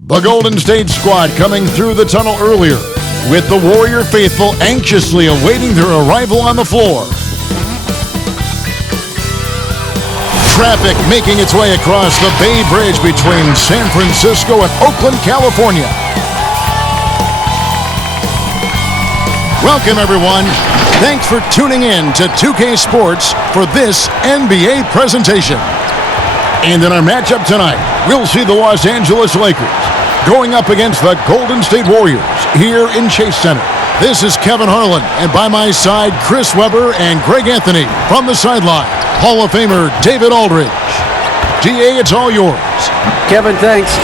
The Golden State squad coming through the tunnel earlier, with the Warrior faithful anxiously awaiting their arrival on the floor. Traffic making its way across the Bay Bridge between San Francisco and Oakland, California. Welcome, everyone. Thanks for tuning in to 2K Sports for this NBA presentation. And in our matchup tonight, we'll see the Los Angeles Lakers going up against the Golden State Warriors here in Chase Center. This is Kevin Harlan, and by my side, Chris Webber and Greg Anthony. From the sideline, Hall of Famer David Aldridge. DA, it's all yours. Kevin, thanks.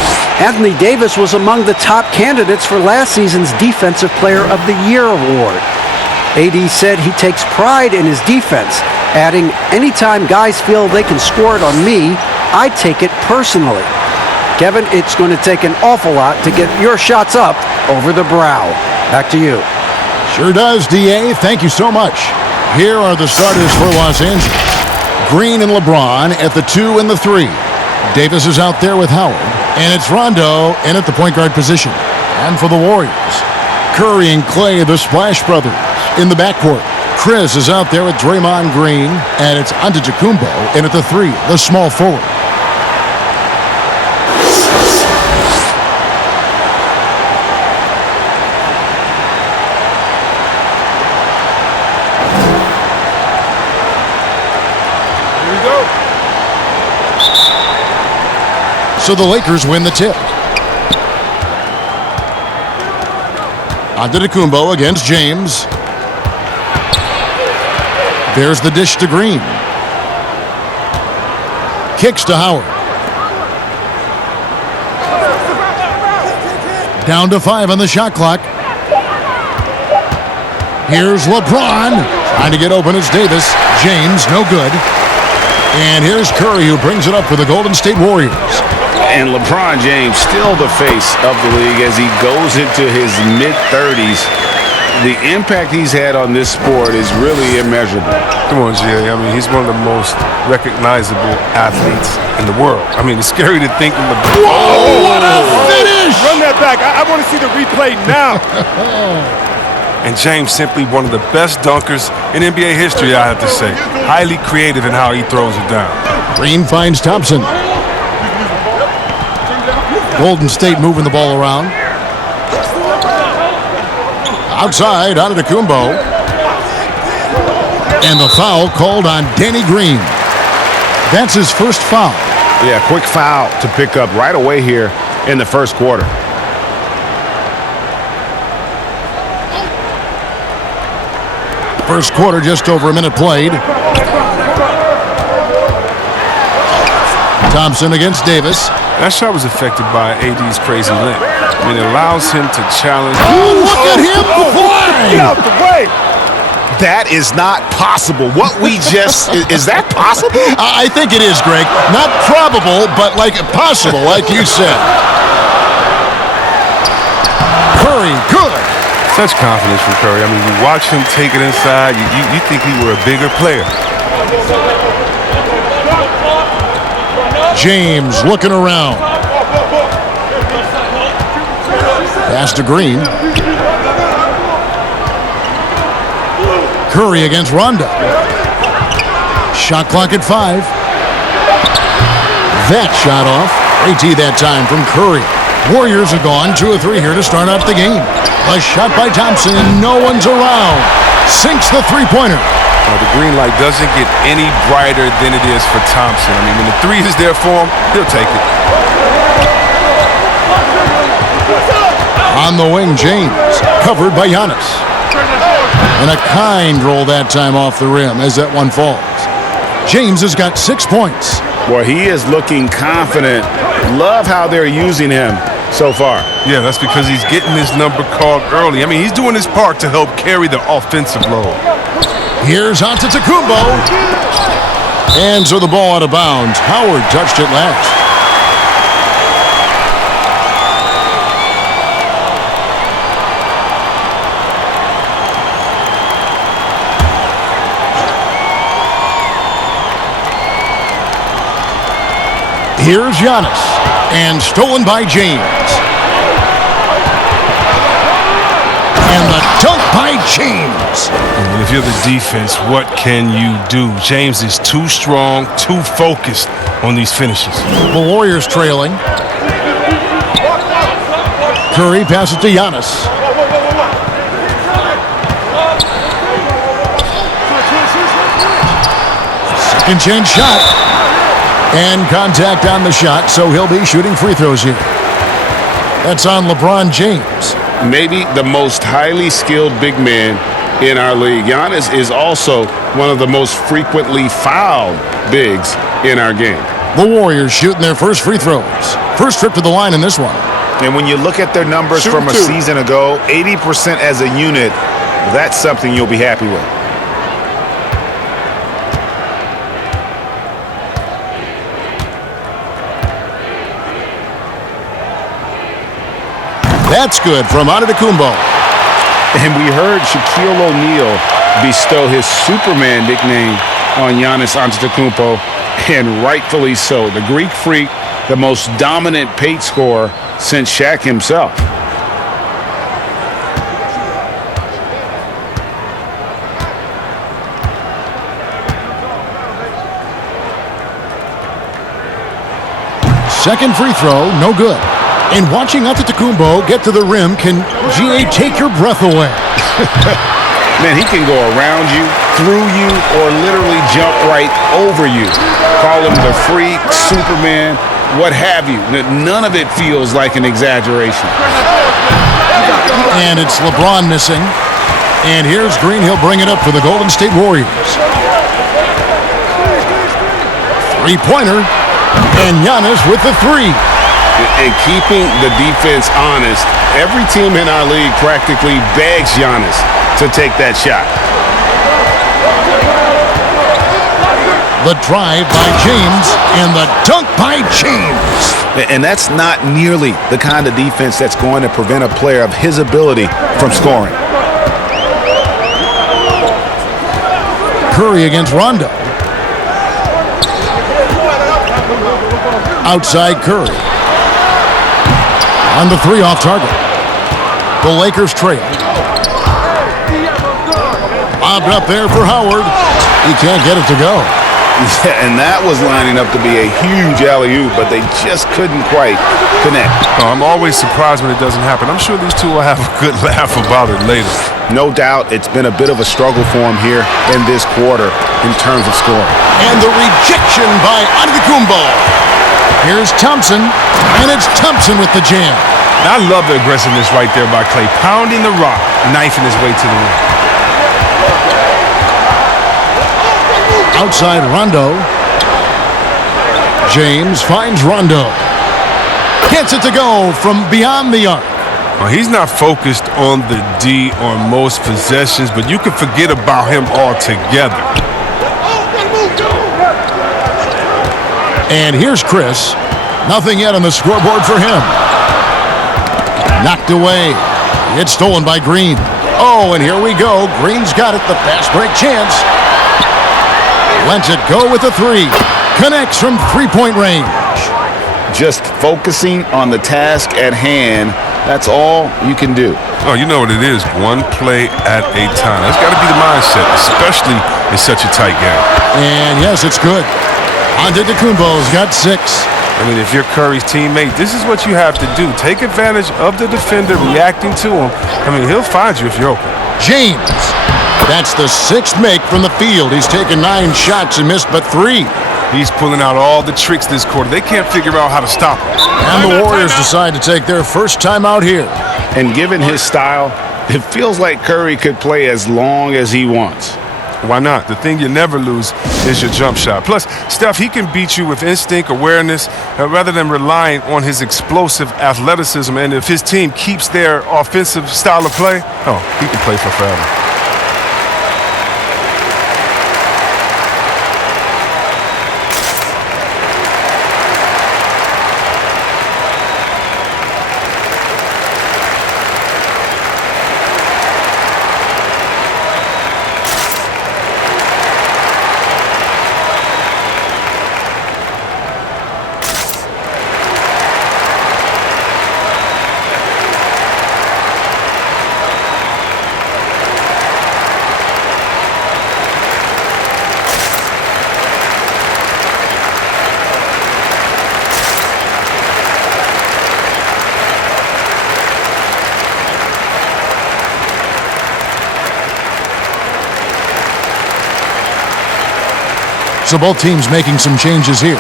Anthony Davis was among the top candidates for last season's Defensive Player of the Year award. AD said he takes pride in his defense, adding, "Anytime guys feel they can score it on me, I take it personally." Kevin, it's going to take an awful lot to get your shots up over the brow. Back to you. Sure does, DA. Thank you so much. Here are the starters for Los Angeles. Green and LeBron at the 2 and the 3. Davis is out there with Howard. And it's Rondo in at the point guard position. And for the Warriors, Curry and Clay, the Splash Brothers, in the backcourt. Chris is out there with Draymond Green. And it's Antetokounmpo in at the 3, the small forward. So the Lakers win the tip. Antetokounmpo against James. There's the dish to Green. Kicks to Howard. Down to 5 on the shot clock. Here's LeBron. Trying to get open. It's Davis. James, no good. And here's Curry, who brings it up for the Golden State Warriors. And LeBron James still the face of the league as he goes into his mid-30s. The impact he's had on this sport is really immeasurable. Come on, Jay. I mean, he's one of the most recognizable athletes in the world. I mean, it's scary to think of LeBron. Whoa, what a finish! Run that back. I want to see the replay now. And James simply one of the best dunkers in NBA history, I have to say. Highly creative in how he throws it down. Green finds Thompson. Golden State moving the ball around. Outside, Antetokounmpo. And the foul called on Danny Green. That's his first foul. Yeah, quick foul to pick up right away here in the first quarter. First quarter, just over a minute played. Thompson against Davis. That shot was affected by AD's crazy limp. I mean, it allows him to challenge. Oh, look at him fly! Get out the way! That is not possible. What we just... is that possible? I think it is, Greg. Not probable, but like possible, like you said. Curry, good. Such confidence from Curry. I mean, you watch him take it inside, you think he were a bigger player. James looking around. Pass to Green. Curry against Rondo. Shot clock at 5. That shot off. Great tee that time from Curry. Warriors are gone 2 of 3 here to start out the game. A shot by Thompson and no one's around. Sinks the three-pointer. The green light doesn't get any brighter than it is for Thompson. I mean, when the 3 is there for him, he'll take it. On the wing, James, covered by Giannis. And a kind roll that time off the rim as that one falls. James has got 6 points. Boy, he is looking confident. Love how they're using him so far. Yeah, that's because he's getting his number called early. I mean, he's doing his part to help carry the offensive load. Here's Antetokounmpo. And so the ball out of bounds. Howard touched it last. Here's Giannis. And stolen by James. by James. And if you're the defense, what can you do? James is too strong, too focused on these finishes. The Warriors trailing. Curry passes to Giannis. Second chance shot. And contact on the shot, so he'll be shooting free throws here. That's on LeBron James. Maybe the most highly skilled big man in our league. Giannis is also one of the most frequently fouled bigs in our game. The Warriors shooting their first free throws. First trip to the line in this one. And when you look at their numbers from a season ago, 80% as a unit, that's something you'll be happy with. That's good from Antetokounmpo. And we heard Shaquille O'Neal bestow his Superman nickname on Giannis Antetokounmpo, and rightfully so. The Greek Freak, the most dominant paint scorer since Shaq himself. Second free throw, no good. And watching Antetokounmpo get to the rim can, GA, take your breath away. Man, he can go around you, through you, or literally jump right over you. Call him the Freak, Superman, what have you. None of it feels like an exaggeration. And it's LeBron missing. And here's Green. He'll bring it up for the Golden State Warriors. Three-pointer. And Giannis with the three. And keeping the defense honest, every team in our league practically begs Giannis to take that shot. The drive by James and the dunk by James. And that's not nearly the kind of defense that's going to prevent a player of his ability from scoring. Curry against Rondo. Outside Curry. On the three off target. The Lakers trail. Bobbed up there for Howard. He can't get it to go. And that was lining up to be a huge alley-oop, but they just couldn't quite connect. Oh, I'm always surprised when it doesn't happen. I'm sure these two will have a good laugh about it later. No doubt it's been a bit of a struggle for him here in this quarter in terms of scoring. And the rejection by Antetokounmpo. Here's Thompson, and it's Thompson with the jam. I love the aggressiveness right there by Klay, pounding the rock, knifing his way to the rim. Outside Rondo. James finds Rondo. Gets it to go from beyond the arc. Well, he's not focused on the D on most possessions, but you can forget about him altogether. And here's Chris. Nothing yet on the scoreboard for him. Knocked away. It's stolen by Green. Oh, and here we go. Green's got it. The fast break chance. Lets it go with a three. Connects from three-point range. Just focusing on the task at hand, that's all you can do. Oh, you know what it is. One play at a time. That's got to be the mindset, especially in such a tight game. And yes, it's good. Antetokounmpo's got 6. I mean, if you're Curry's teammate, this is what you have to do. Take advantage of the defender reacting to him. I mean, he'll find you if you're open. James. That's the 6th make from the field. He's taken 9 shots and missed but 3. He's pulling out all the tricks this quarter. They can't figure out how to stop him. And the Warriors decide to take their first time out here. And given his style, it feels like Curry could play as long as he wants. Why not? The thing you never lose is your jump shot. Plus, Steph, he can beat you with instinct, awareness, rather than relying on his explosive athleticism. And if his team keeps their offensive style of play, oh, he can play for forever. So both teams making some changes here.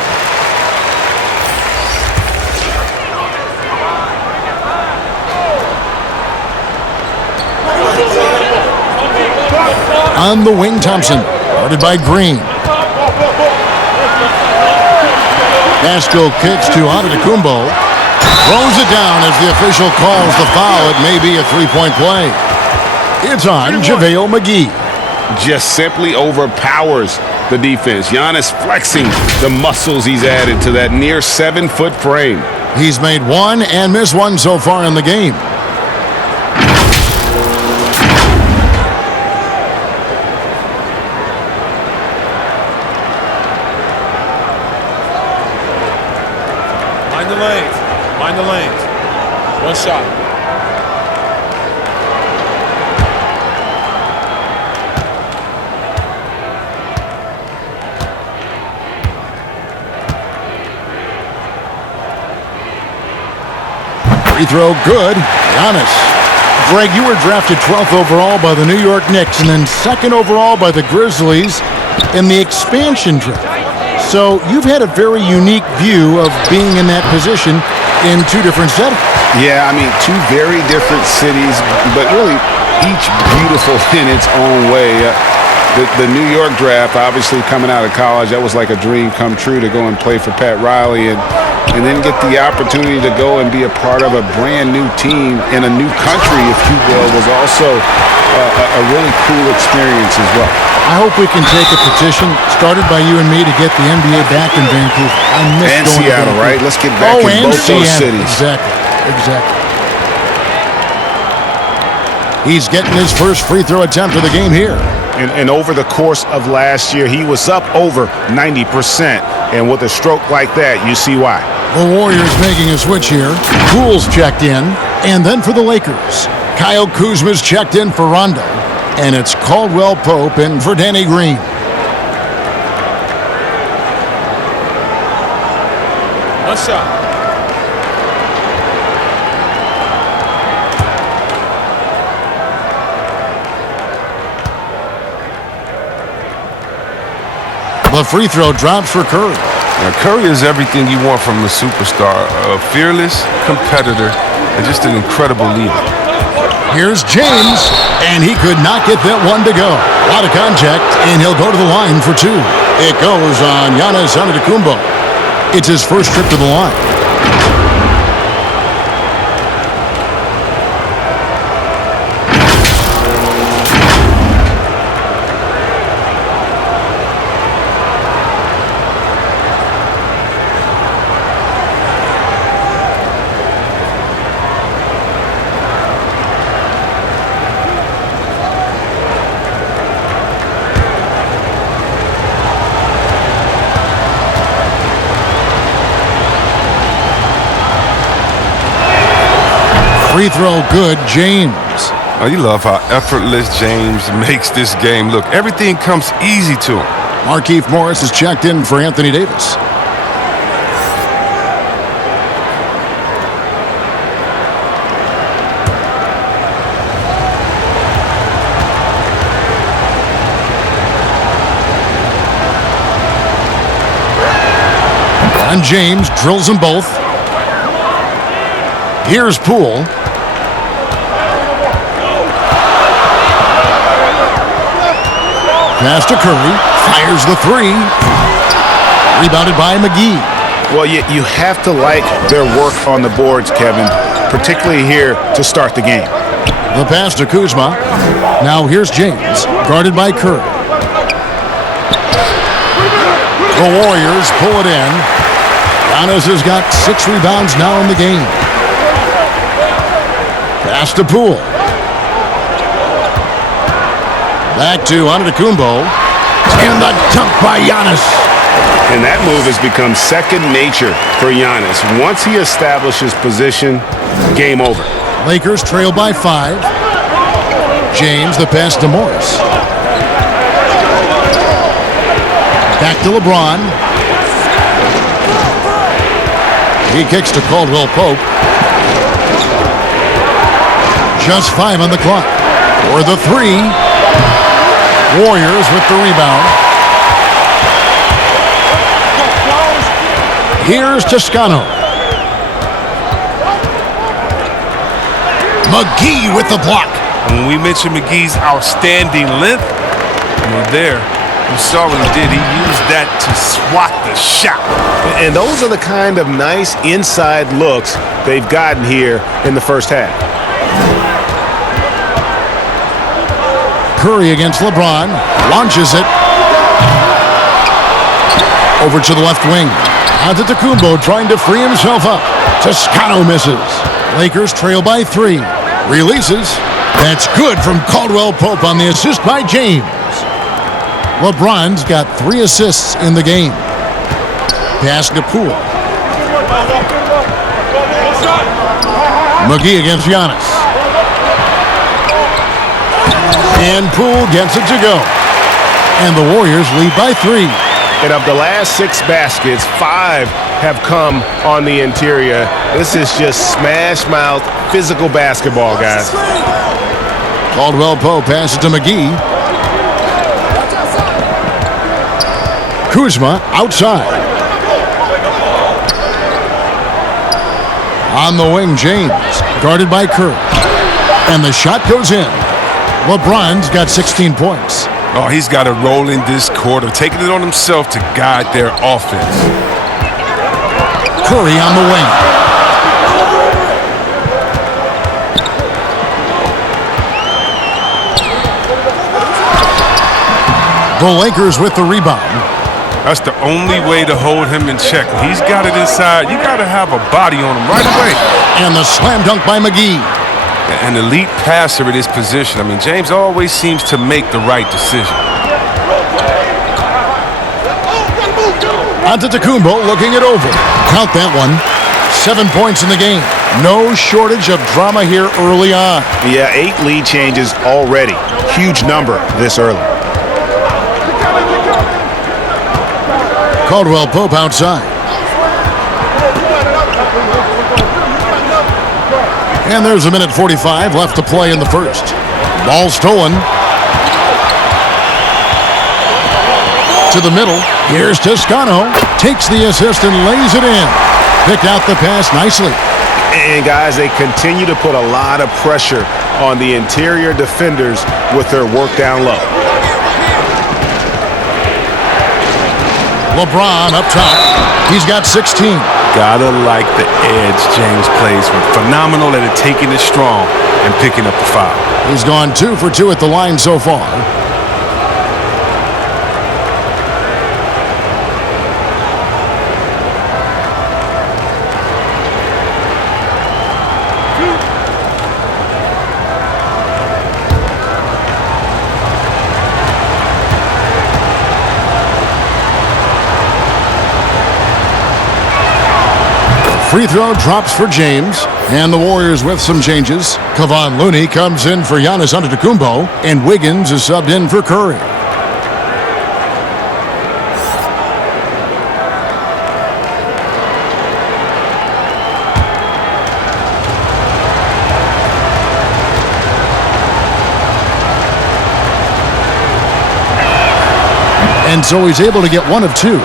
On the wing, Thompson, guarded by Green. Pascal kicks to Antetokounmpo. Throws it down as the official calls the foul. It may be a three-point play. It's on JaVale McGee. Just simply overpowers the defense. Giannis flexing the muscles he's added to that near 7-foot frame. He's made one and missed one so far in the game. Mind the lanes. Mind the lanes. One shot. Free throw good. Giannis. Greg, you were drafted 12th overall by the New York Knicks and then 2nd overall by the Grizzlies in the expansion draft. So you've had a very unique view of being in that position in two different settings. Yeah, I mean, two very different cities, but really each beautiful in its own way. The New York draft, obviously coming out of college, that was like a dream come true to go and play for Pat Riley and then get the opportunity to go and be a part of a brand new team in a new country, if you will, was also a really cool experience as well. I hope we can take a petition started by you and me to get the NBA back in Vancouver. I miss And going Seattle, to Vancouver. right? Let's get back in and both those Seattle. cities. Exactly. He's getting his first free throw attempt of the game here. And over the course of last year, he was up over 90%. And with a stroke like that, you see why. The Warriors making a switch here. Poole's checked in. And then for the Lakers, Kyle Kuzma's checked in for Rondo. And it's Caldwell Pope in for Danny Green. One shot. The free throw drops for Curry. Now, Curry is everything you want from a superstar. A fearless competitor and just an incredible leader. Here's James, and he could not get that one to go. A lot of contact, and he'll go to the line for two. It goes on Giannis Antetokounmpo. It's his first trip to the line. Free throw good, James. Oh, you love how effortless James makes this game look. Everything comes easy to him. Markieff Morris is checked in for Anthony Davis. And James drills them both. Here's Poole. Pass to Curry. Fires the three. Rebounded by McGee. Well, you have to like their work on the boards, Kevin, particularly here to start the game. The pass to Kuzma. Now here's James, guarded by Curry. The Warriors pull it in. Giannis has got 6 rebounds now in the game. Pass to Poole. Back to Antetokounmpo. And the dunk by Giannis. And that move has become second nature for Giannis. Once he establishes position, game over. Lakers trail by 5. James, the pass to Morris. Back to LeBron. He kicks to Caldwell Pope. Just 5 on the clock. For the 3. Warriors with the rebound. Here's Toscano. McGee with the block. When we mentioned McGee's outstanding length, there, you saw what he did. He used that to swat the shot. And those are the kind of nice inside looks they've gotten here in the first half. Curry against LeBron. Launches it. Over to the left wing. Antetokounmpo trying to free himself up. Toscano misses. Lakers trail by 3. Releases. That's good from Caldwell Pope on the assist by James. LeBron's got 3 assists in the game. Pass to Poole. McGee against Giannis. And Poole gets it to go. And the Warriors lead by 3. And of the last 6 baskets, 5 have come on the interior. This is just smash mouth physical basketball, guys. Caldwell Pope passes to McGee. Kuzma outside. On the wing, James, guarded by Curry. And the shot goes in. LeBron's got 16 points. Oh, he's got to roll in this quarter, taking it on himself to guide their offense. Curry on the wing. The Lakers with the rebound. That's the only way to hold him in check. When he's got it inside, you got to have a body on him right away. And the slam dunk by McGee. An elite passer at his position. I mean, James always seems to make the right decision. Antetokounmpo looking it over. Count that one. 7 points in the game. No shortage of drama here early on. Yeah, 8 lead changes already. Huge number this early. Caldwell Pope outside. And there's a minute 45 left to play in the first. Ball stolen. To the middle. Here's Toscano. Takes the assist and lays it in. Picked out the pass nicely. And guys, they continue to put a lot of pressure on the interior defenders with their work down low. LeBron up top. He's got 16. Gotta like the edge James plays with. Phenomenal at taking it strong and picking up the foul. He's gone 2 for 2 at the line so far. Free throw drops for James, and the Warriors with some changes. Kevon Looney comes in for Giannis Antetokounmpo, and Wiggins is subbed in for Curry. And so he's able to get 1 of 2.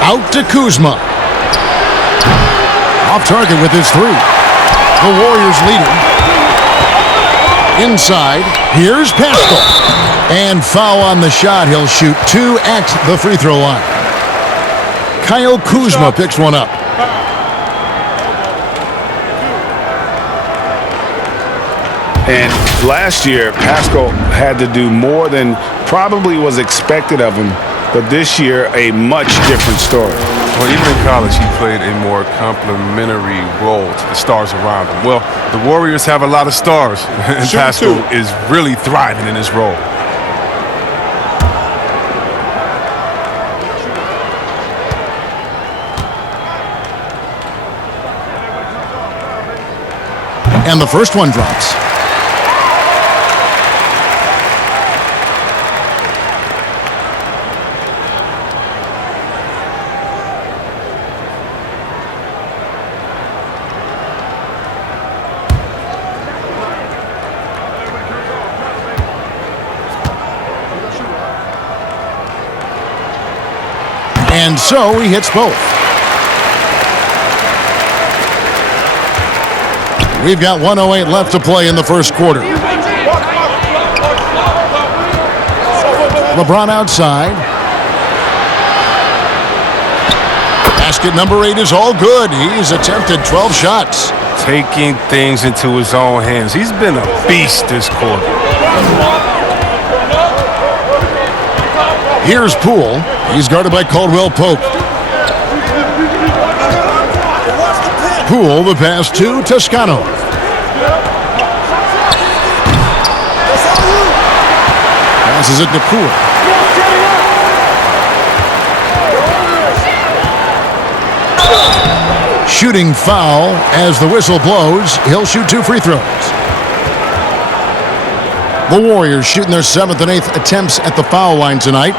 Out to Kuzma. Off target with his 3. The Warriors leading. Inside. Here's Pascal. And foul on the shot. He'll shoot 2 at the free throw line. Kyle Kuzma picks one up. And last year, Pascal had to do more than probably was expected of him. But this year, a much different story. Well, even in college, he played a more complementary role to the stars around him. Well, the Warriors have a lot of stars, and Pascal is really thriving in his role. And the first one drops. And so he hits both. We've got 1:08 left to play in the first quarter. LeBron outside. Basket number 8 is all good. He's attempted 12 shots. Taking things into his own hands. He's been a beast this quarter. Here's Poole. He's guarded by Caldwell Pope. Poole, the pass to Toscano. Passes it to Poole. Shooting foul as the whistle blows. He'll shoot 2 free throws. The Warriors shooting their 7th and 8th attempts at the foul line tonight.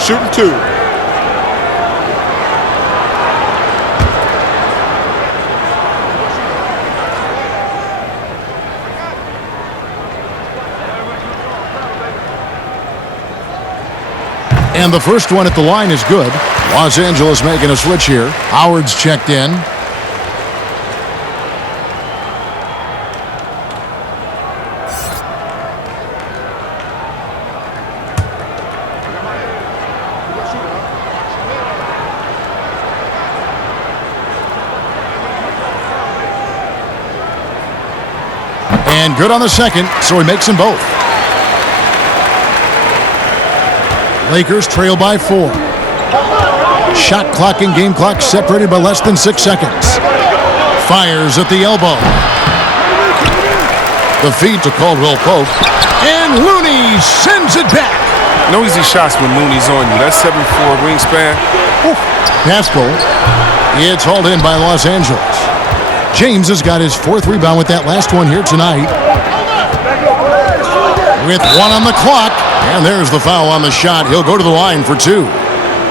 Shooting 2. And the first one at the line is good. Los Angeles making a switch here. Howard's checked in. And good on the second, so he makes them both. Lakers trail by 4. Shot clock and game clock separated by less than 6 seconds. Fires at the elbow. The feed to Caldwell Pope. And Looney sends it back. No easy shots when Looney's on you. That's 7'4" wingspan. Pascal. It's hauled in by Los Angeles. James has got his 4th rebound with that last one here tonight. With 1 on the clock. And there's the foul on the shot. He'll go to the line for 2.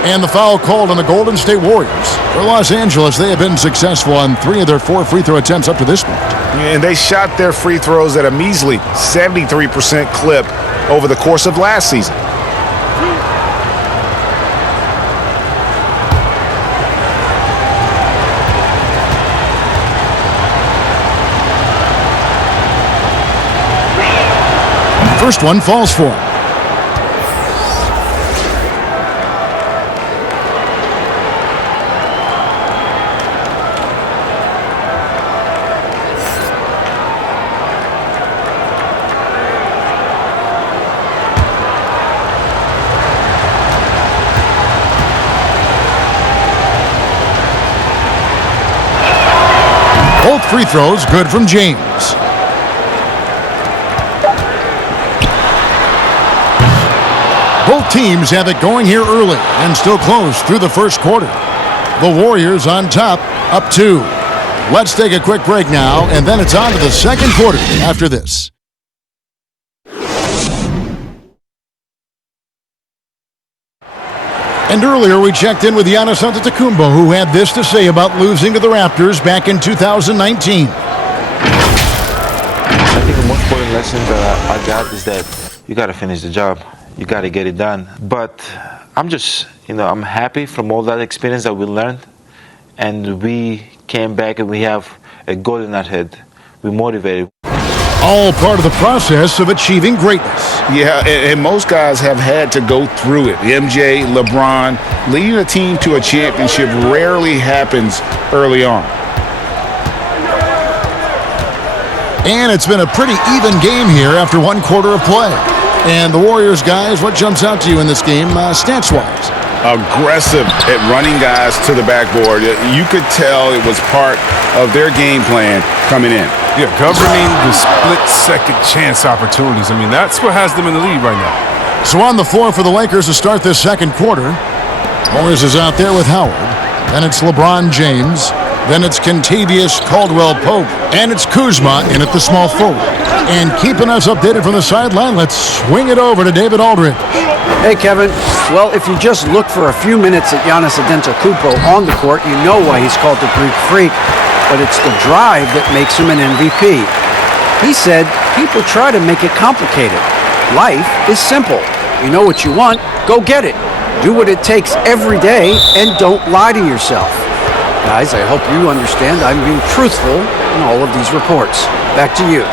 And the foul called on the Golden State Warriors. For Los Angeles, they have been successful on 3 of their 4 free throw attempts up to this point. And they shot their free throws at a measly 73% clip over the course of last season. First one falls for him. Both free throws good from James. Both teams have it going here early and still close through the first quarter. The Warriors on top, up 2. Let's take a quick break now, and then it's on to the second quarter after this. And earlier we checked in with Giannis Antetokounmpo, who had this to say about losing to the Raptors back in 2019. I think the most important lesson that I got is that you got to finish the job. You got to get it done. But I'm just, I'm happy from all that experience that we learned. And we came back and we have a goal in our head. We're motivated. All part of the process of achieving greatness. Yeah, and most guys have had to go through it. MJ, LeBron, leading a team to a championship rarely happens early on. And it's been a pretty even game here after 1 quarter of play. And the Warriors, guys, what jumps out to you in this game, stats-wise? Aggressive at running guys to the backboard. You could tell it was part of their game plan coming in. Yeah, governing the split-second chance opportunities. I mean, that's what has them in the lead right now. So on the floor for the Lakers to start this second quarter. Morris is out there with Howard. Then it's LeBron James. Then it's Kentavious Caldwell-Pope. And it's Kuzma in at the small forward. And keeping us updated from the sideline, let's swing it over to David Aldridge. Hey, Kevin. Well, if you just look for a few minutes at Giannis Antetokounmpo on the court, you know why he's called the Greek Freak. But it's the drive that makes him an MVP. He said, people try to make it complicated. Life is simple. You know what you want, go get it. Do what it takes every day and don't lie to yourself. Guys, I hope you understand I'm being truthful in all of these reports. Back to you.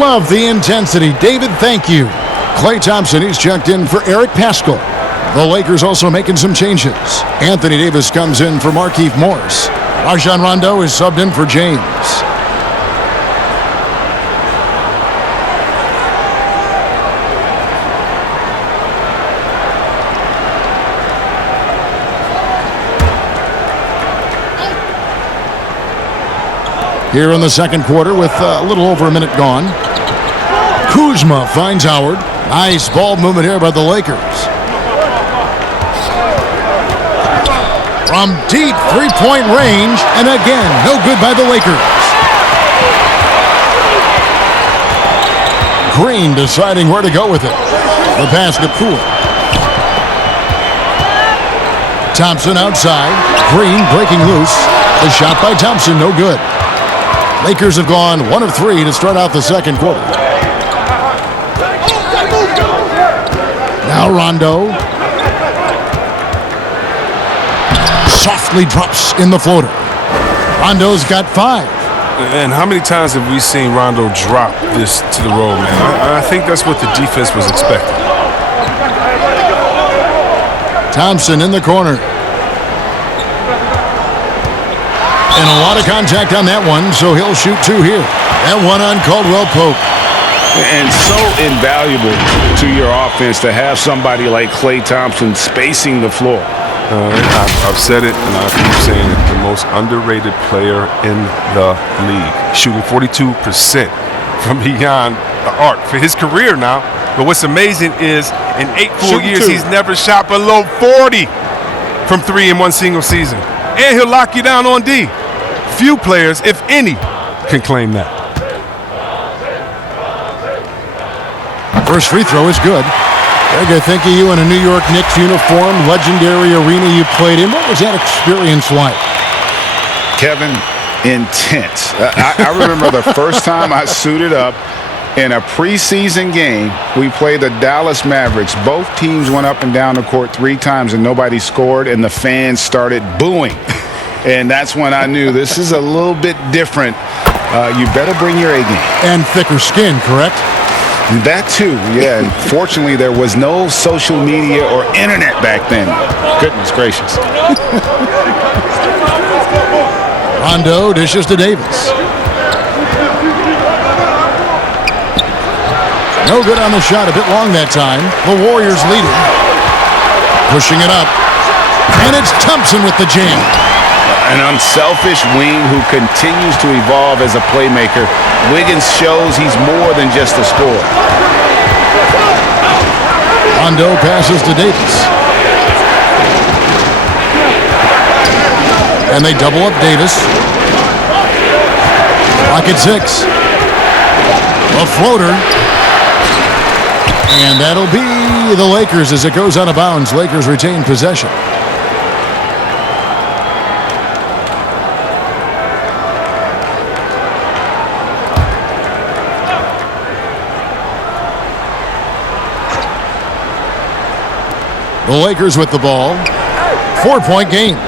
Love the intensity. David, thank you. Klay Thompson, he's checked in for Eric Paschall. The Lakers also making some changes. Anthony Davis comes in for Markieff Morris. Rajon Rondo is subbed in for James. Here in the second quarter with a little over a minute gone. Kuzma finds Howard. Nice ball movement here by the Lakers. From deep three-point range, and again, no good by the Lakers. Green deciding where to go with it. The pass to Poole. Thompson outside. Green breaking loose. The shot by Thompson, no good. Lakers have gone 1 of 3 to start out the second quarter. Now Rondo. Softly drops in the floater. Rondo's got 5. And how many times have we seen Rondo drop this to the road, man? I think that's what the defense was expecting. Thompson in the corner. And a lot of contact on that one, so he'll shoot 2 here. That one on Caldwell Pope. And so invaluable to your offense to have somebody like Klay Thompson spacing the floor. I've said it, and I keep saying it, the most underrated player in the league. Shooting 42% from beyond the arc for his career now. But what's amazing is in 8 full years, he's never shot below 40 from 3 in one single season. And he'll lock you down on D. Few players, if any, can claim that. First free throw is good. Greg, I think of you in a New York Knicks uniform, legendary arena you played in. What was that experience like? Kevin, intense. I remember the first time I suited up in a preseason game. We played the Dallas Mavericks. Both teams went up and down the court 3 times and nobody scored, and the fans started booing. And that's when I knew this is a little bit different. You better bring your A game. And thicker skin, correct? That too, yeah. And fortunately, there was no social media or internet back then. Goodness gracious. Rondo dishes to Davis. No good on the shot, a bit long that time. The Warriors leading. Pushing it up. And it's Thompson with the jam. An unselfish wing who continues to evolve as a playmaker. Wiggins shows he's more than just a scorer. Rondo passes to Davis. And they double up Davis. Clock at 6. A floater. And that'll be the Lakers as it goes out of bounds. Lakers retain possession. The Lakers with the ball. 4-point game.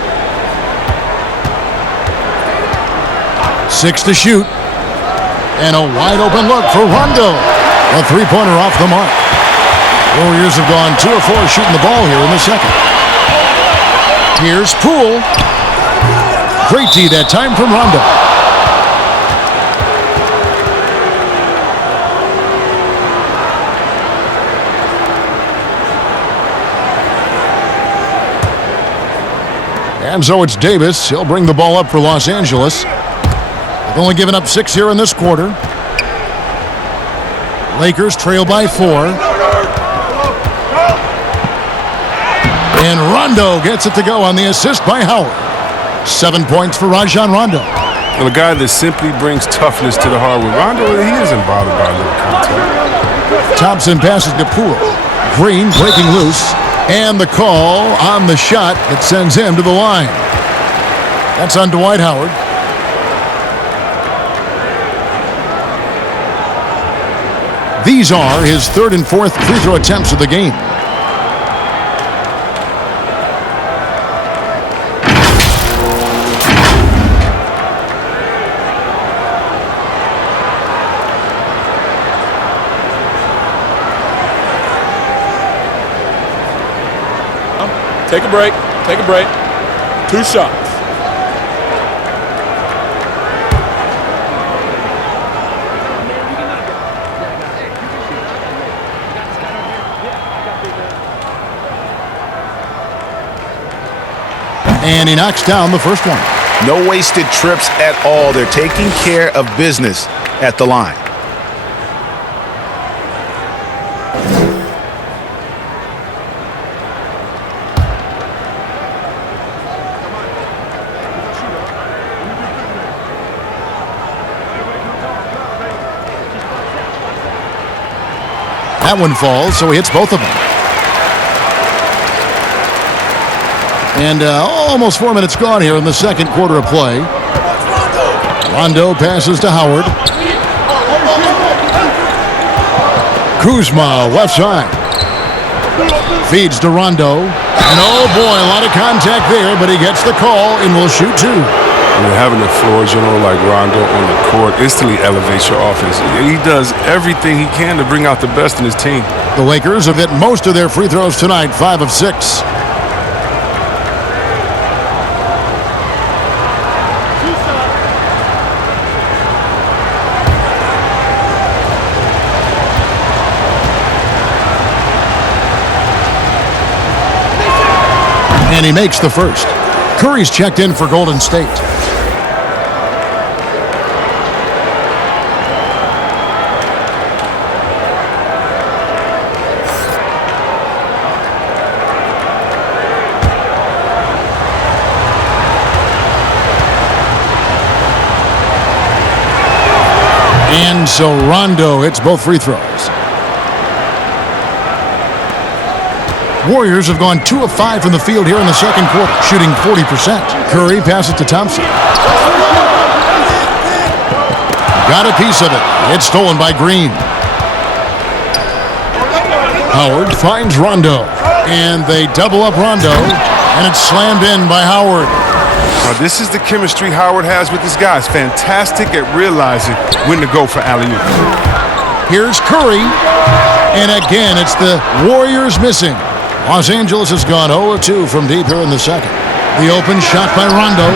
6 to shoot. And a wide open look for Rondo. A 3-pointer off the mark. Warriors have gone 2 of 4 shooting the ball here in the second. Here's Poole. Great D that time from Rondo. And so it's Davis. He'll bring the ball up for Los Angeles. They've only given up 6 here in this quarter. Lakers trail by 4. And Rondo gets it to go on the assist by Howard. 7 points for Rajon Rondo. And a guy that simply brings toughness to the hardwood. Rondo, he isn't bothered by a little contact. Thompson passes to Poole. Green breaking loose. And the call on the shot that sends him to the line. That's on Dwight Howard. These are his 3rd and 4th free throw attempts of the game. Take a break. Take a break. 2 shots. And he knocks down the first one. No wasted trips at all. They're taking care of business at the line. That one falls, so he hits both of them. And almost 4 minutes gone here in the second quarter of play. Rondo passes to Howard. Kuzma, left side. Feeds to Rondo. And oh boy, a lot of contact there, but he gets the call and will shoot 2. Having a floor general like Rondo on the court instantly elevates your offense. He does everything he can to bring out the best in his team. The Lakers have hit most of their free throws tonight, 5 of 6. And he makes the first. Curry's checked in for Golden State. And so Rondo hits both free throws. Warriors have gone 2 of 5 from the field here in the second quarter, shooting 40%. Curry passes to Thompson. Got a piece of it. It's stolen by Green. Howard finds Rondo. And they double up Rondo. And it's slammed in by Howard. Now, this is the chemistry Howard has with his guys. Fantastic at realizing when to go for alley-oop. Here's Curry. And again, it's the Warriors missing. Los Angeles has gone 0-2 from deep here in the second. The open shot by Rondo.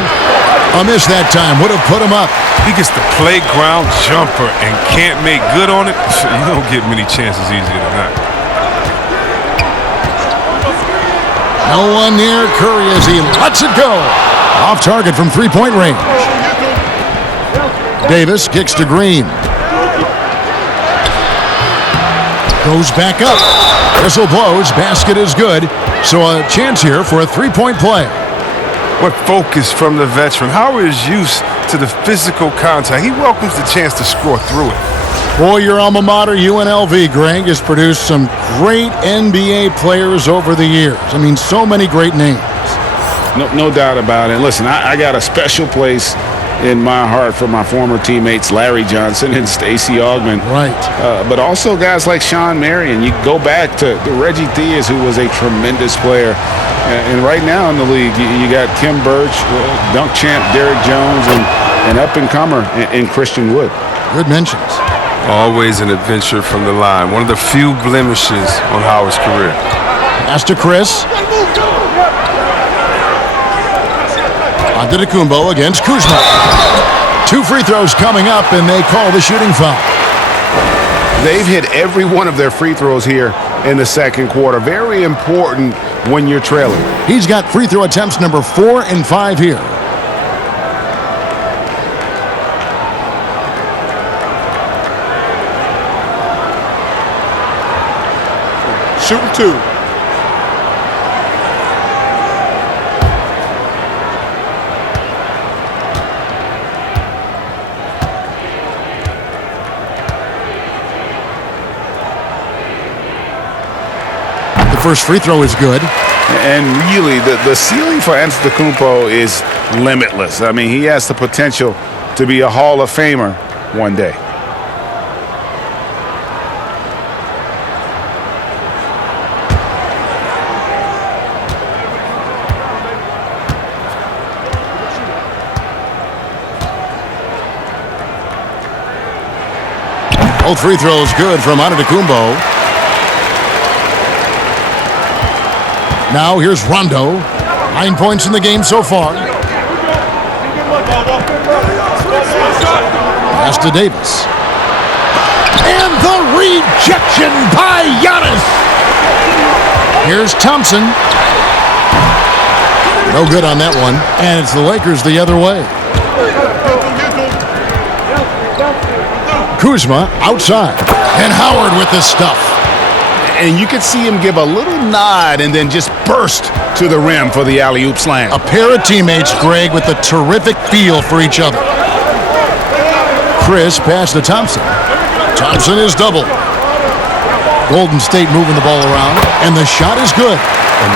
A miss that time. Would have put him up. He gets the playground jumper and can't make good on it. You don't get many chances easier than that. No one near Curry as he lets it go. Off target from three-point range. Davis kicks to Green. Goes back up. Whistle blows. Basket is good. So a chance here for a three-point play. What focus from the veteran. Howard is used to the physical contact. He welcomes the chance to score through it. Boy, your alma mater, UNLV, Greg, has produced some great NBA players over the years. I mean, so many great names. No doubt about it. Listen, I got a special place in my heart for my former teammates Larry Johnson and Stacey Augmon. Right. But also guys like Sean Marion. You go back to Reggie Theus, who was a tremendous player. And right now in the league, you got Kim Birch, dunk champ Derrick Jones, and up-and-comer in Christian Wood. Good mentions. Always an adventure from the line. One of the few blemishes on Howard's career. Pass to Chris. Antetokounmpo against Kuzma. 2 free throws coming up, and they call the shooting foul. They've hit every one of their free throws here in the second quarter. Very important when you're trailing. He's got free throw attempts number 4 and 5 here. Shooting 2. First free throw is good. And really, the ceiling for Antetokounmpo is limitless. I mean, he has the potential to be a Hall of Famer one day. Both free throws good from Antetokounmpo. Now here's Rondo. 9 points in the game so far. Pass to Davis. And the rejection by Giannis. Here's Thompson. No good on that one. And it's the Lakers the other way. Kuzma outside. And Howard with the stuff. And you could see him give a little nod and then just burst to the rim for the alley-oop slam. A pair of teammates, Greg, with a terrific feel for each other. Chris passed to Thompson. Thompson is doubled. Golden State moving the ball around, and the shot is good.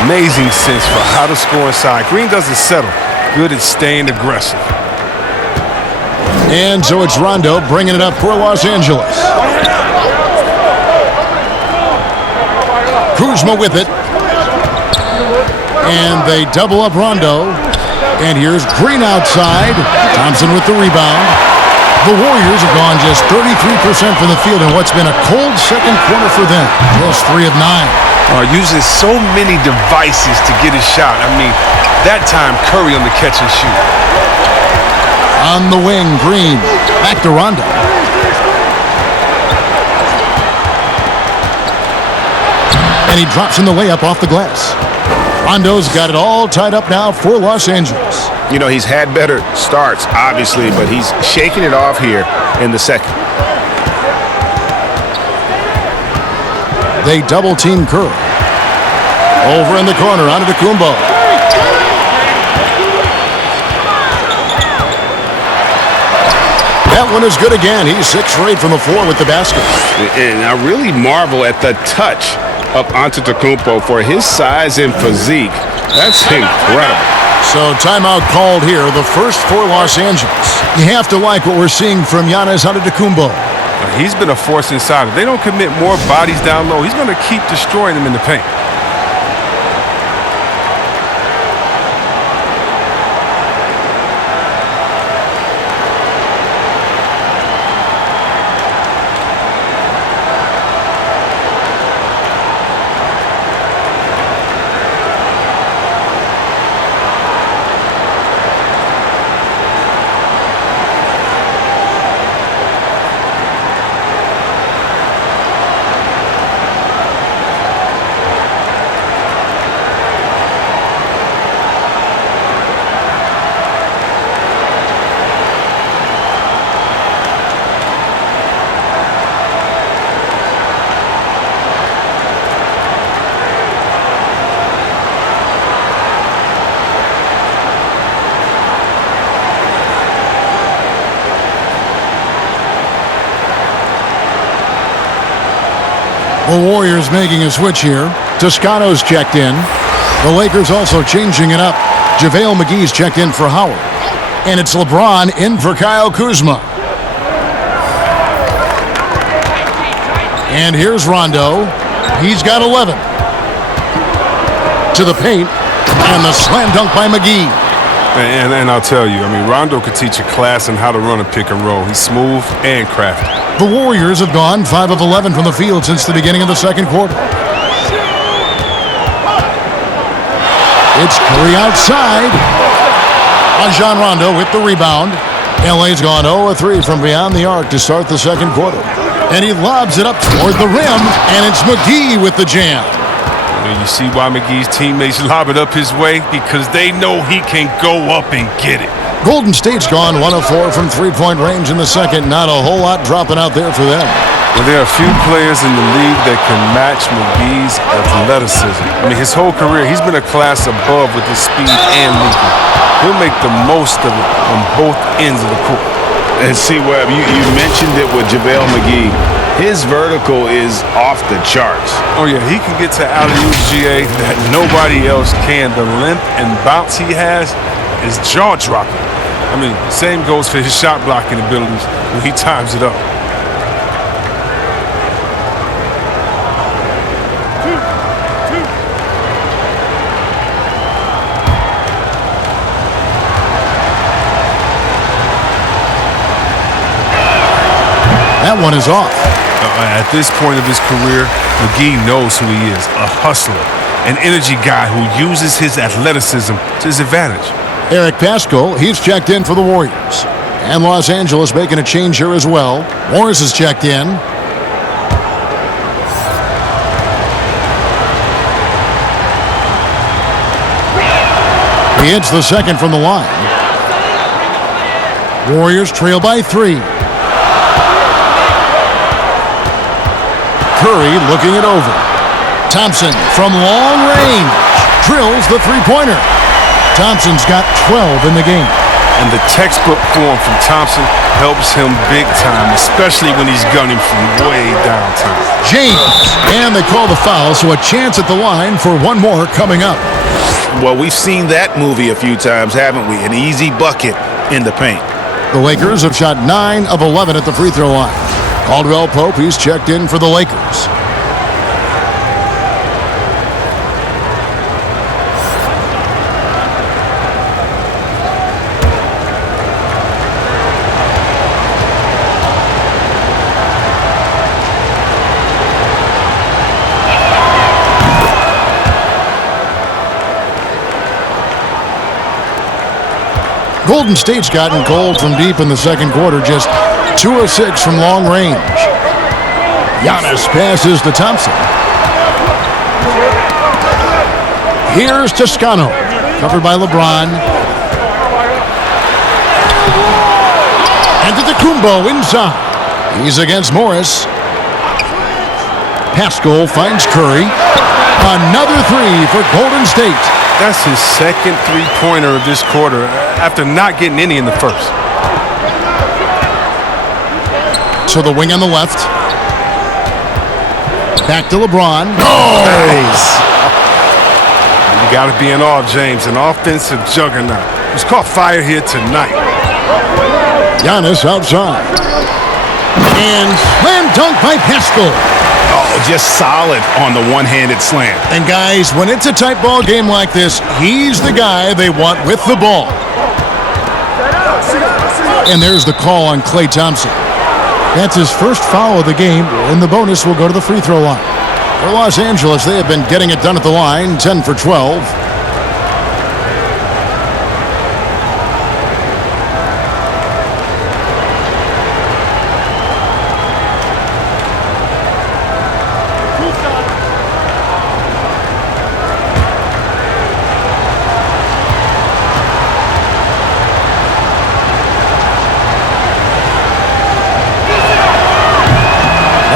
Amazing sense for how to score inside. Green doesn't settle. Good at staying aggressive. And so it's Rondo bringing it up for Los Angeles. Kuzma with it. And they double up Rondo. And here's Green outside. Thompson with the rebound. The Warriors have gone just 33% from the field in what's been a cold second quarter for them. Just 3 of 9. Using so many devices to get his shot. I mean, that time Curry on the catch and shoot. On the wing, Green. Back to Rondo. And he drops in the layup off the glass. Rondo's got it all tied up now for Los Angeles. You know, he's had better starts, obviously, but he's shaking it off here in the second. They double-team Curry. Over in the corner, onto Kumbo. That one is good again. He's 6 for 8 from the floor with the basket. And I really marvel at the touch of Antetokounmpo for his size and physique. That's incredible. So timeout called here, the first for Los Angeles. You have to like what we're seeing from Giannis Antetokounmpo. He's been a force inside. If they don't commit more bodies down low, he's going to keep destroying them in the paint. The Warriors making a switch here. Toscano's checked in. The Lakers also changing it up. JaVale McGee's checked in for Howard. And it's LeBron in for Kyle Kuzma. And here's Rondo. He's got 11. To the paint. And the slam dunk by McGee. And I'll tell you, I mean, Rondo could teach a class on how to run a pick and roll. He's smooth and crafty. The Warriors have gone 5 of 11 from the field since the beginning of the second quarter. It's Curry outside. Rajon Rondo with the rebound. LA's gone 0 of 3 from beyond the arc to start the second quarter. And he lobs it up toward the rim, and it's McGee with the jam. And you see why McGee's teammates lob it up his way? Because they know he can go up and get it. Golden State's gone 1 of 4 from three-point range in the second. Not a whole lot dropping out there for them. Well, there are a few players in the league that can match McGee's athleticism. I mean, his whole career, he's been a class above with his speed and leaping. He'll make the most of it on both ends of the court. And see, Webb, you mentioned it with JaVale McGee. His vertical is off the charts. Oh, yeah, he can get to alley-oop GA that nobody else can. The length and bounce he has is jaw-dropping. I mean, same goes for his shot blocking abilities when he times it up. That one is off. At this point of his career, McGee knows who he is, a hustler. an energy guy who uses his athleticism to his advantage. Eric Paschal, he's checked in for the Warriors. And Los Angeles making a change here as well. Morris is checked in. He hits the second from the line. Warriors trail by 3. Curry looking it over. Thompson from long range drills the three-pointer. Thompson's got 12 in the game. And the textbook form from Thompson helps him big time, especially when he's gunning from way downtown. James, and they call the foul, so a chance at the line for one more coming up. Well, we've seen that movie a few times, haven't we? An easy bucket in the paint. The Lakers have shot 9 of 11 at the free throw line. Caldwell Pope, he's checked in for the Lakers. Golden State's gotten cold from deep in the second quarter, just 2 of 6 from long range. Giannis passes to Thompson. Here's Toscano, covered by LeBron. And to the Kumbo inside. He's against Morris. Paschal finds Curry. Another 3 for Golden State. That's his second three-pointer of this quarter after not getting any in the first. To the wing on the left. Back to LeBron. Oh! Nice. You got to be in awe, James. An offensive juggernaut. He's caught fire here tonight. Giannis outside. And slam dunk by Paschal. Oh, just solid on the one-handed slam. And guys, when it's a tight ball game like this, he's the guy they want with the ball. And there's the call on Klay Thompson. That's his first foul of the game, and the bonus will go to the free throw line. For Los Angeles, they have been getting it done at the line, 10 for 12.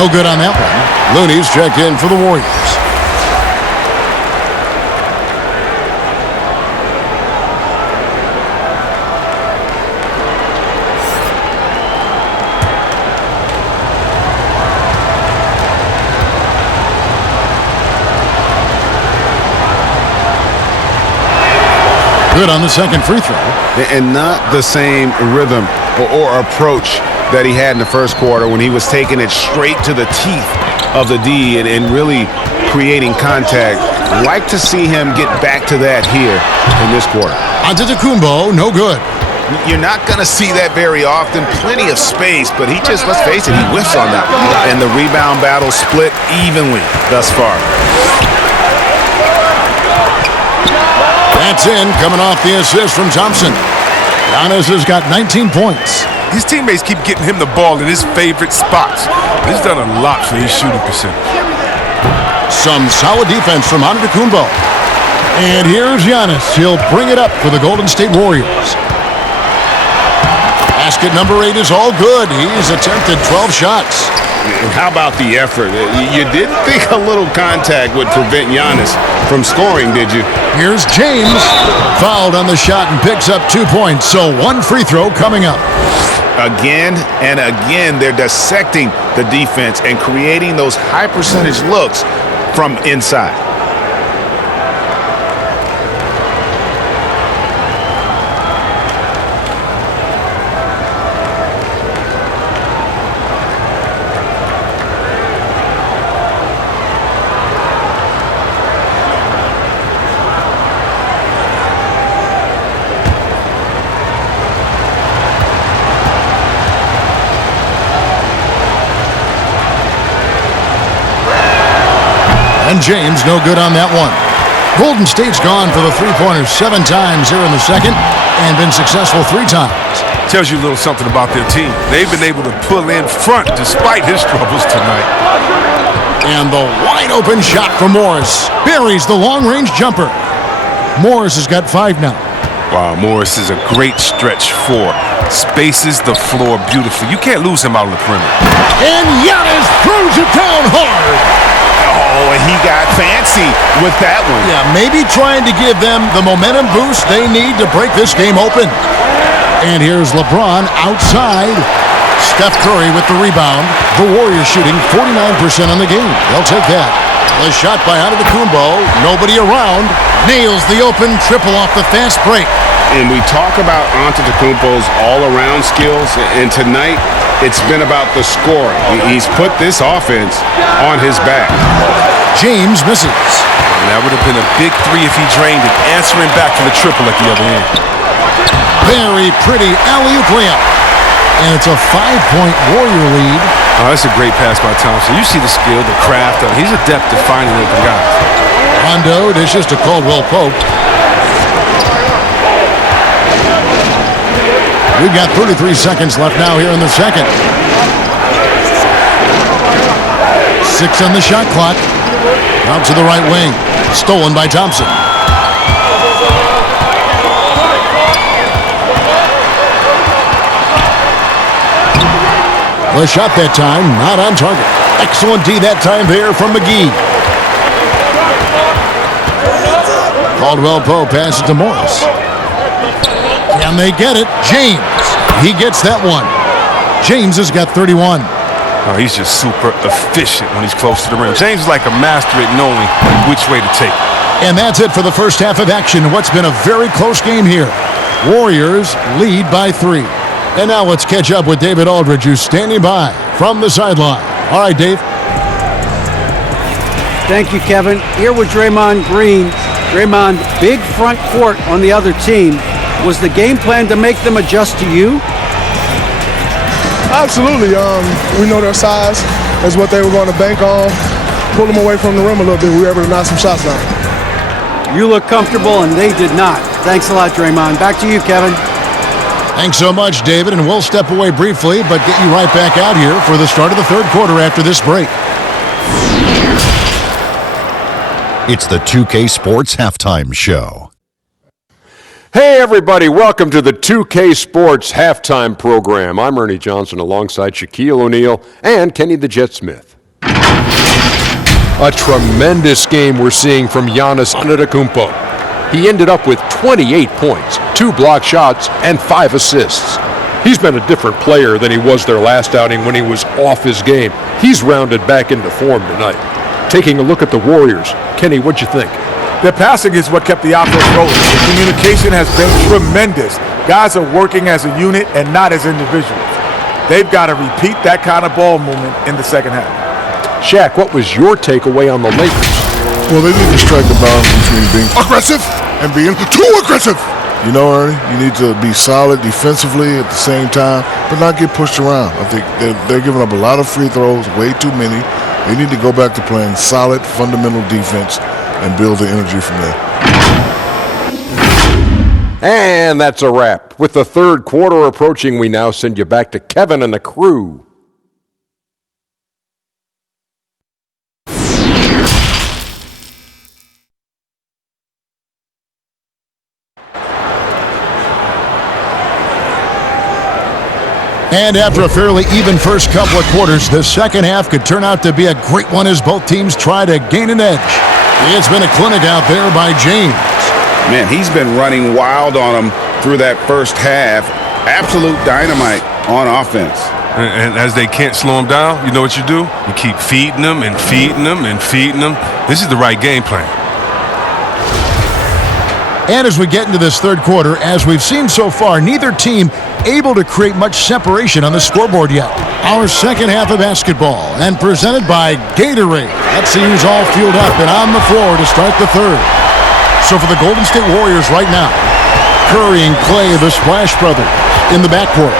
No good on that one. Looney's checked in for the Warriors. Good on the second free throw. And not the same rhythm or approach that he had in the first quarter when he was taking it straight to the teeth of the D and really creating contact. Like to see him get back to that here in this quarter. Antetokounmpo, no good. You're not going to see that very often. Plenty of space, but he just, let's face it, he whiffs on that. And the rebound battle split evenly thus far. That's in, coming off the assist from Thompson. Giannis has got 19 points. His teammates keep getting him the ball in his favorite spots. He's done a lot for his shooting percentage. Some solid defense from Antetokounmpo. And here's Giannis. He'll bring it up for the Golden State Warriors. Basket number 8 is all good. He's attempted 12 shots. And how about the effort? You didn't think a little contact would prevent Giannis from scoring, did you? Here's James. Fouled on the shot and picks up 2 points. So one free throw coming up. Again and again, they're dissecting the defense and creating those high percentage looks from inside. And James no good on that one. Golden State's gone for the three-pointers 7 times here in the second and been successful 3 times. Tells you a little something about their team. They've been able to pull in front despite his troubles tonight. And the wide-open shot from Morris buries the long-range jumper. Morris has got 5 now. Wow, Morris is a great stretch 4. Spaces the floor beautifully. You can't lose him out on the perimeter. And Giannis throws it down hard. Oh, and he got fancy with that one. Yeah, maybe trying to give them the momentum boost they need to break this game open. And here's LeBron outside. Steph Curry with the rebound. The Warriors shooting 49% on the game. They'll take that. The shot by Antetokounmpo. Nobody around. Nails the open triple off the fast break. And we talk about Antetokounmpo's all-around skills, and tonight it's been about the scoring. He's put this offense on his back. James misses. And that would have been a big 3 if he drained it, answering back to the triple at the other end. Very pretty alley-oop layup. And it's a 5-point Warrior lead. Oh, that's a great pass by Thompson. You see the skill, the craft. He's adept at finding open guys. Rondo dishes to Caldwell Pope. We've got 33 seconds left now here in the second. 6 on the shot clock. Out to the right wing. Stolen by Thompson. The shot that time, not on target. Excellent D that time there from McGee. Caldwell Pope passes to Morris. Can they get it? James. He gets that one. James has got 31. Oh, he's just super efficient when he's close to the rim. James is like a master at knowing which way to take it. And that's it for the first half of action. What's been a very close game here. Warriors lead by 3. And now let's catch up with David Aldridge, who's standing by from the sideline. All right, Dave. Thank you, Kevin. Here with Draymond Green. Draymond, big front court on the other team. Was the game plan to make them adjust to you? Absolutely. We know their size is what they were going to bank on. Pull them away from the rim a little bit. We were able to knock some shots down. You look comfortable, and they did not. Thanks a lot, Draymond. Back to you, Kevin. Thanks so much, David, and we'll step away briefly, but get you right back out here for the start of the third quarter after this break. It's the 2K Sports Halftime Show. Hey, everybody. Welcome to the 2K Sports Halftime Program. I'm Ernie Johnson alongside Shaquille O'Neal and Kenny the Jet Smith. A tremendous game we're seeing from Giannis Antetokounmpo. He ended up with 28 points, 2 block shots, and 5 assists. He's been a different player than he was their last outing when he was off his game. He's rounded back into form tonight. Taking a look at the Warriors. Kenny, what'd you think? Their passing is what kept the offense rolling. The communication has been tremendous. Guys are working as a unit and not as individuals. They've got to repeat that kind of ball movement in the second half. Shaq, what was your takeaway on the Lakers? Well, they need to strike the balance between being aggressive and being too aggressive. You know, Ernie, you need to be solid defensively at the same time, but not get pushed around. I think they're giving up a lot of free throws, way too many. They need to go back to playing solid, fundamental defense and build the energy from there. And that's a wrap. With the third quarter approaching, we now send you back to Kevin and the crew. And after a fairly even first couple of quarters, the second half could turn out to be a great one as both teams try to gain an edge. It's been a clinic out there by James. Man, he's been running wild on them through that first half. Absolute dynamite on offense. And as they can't slow him down, you know what you do? You keep feeding them and feeding them and feeding them. This is the right game plan. And as we get into this third quarter, as we've seen so far, neither team able to create much separation on the scoreboard yet. Our second half of basketball, and presented by Gatorade. Let's see who's all fueled up and on the floor to start the third. So for the Golden State Warriors right now, Curry and Clay, the Splash Brothers, in the backcourt.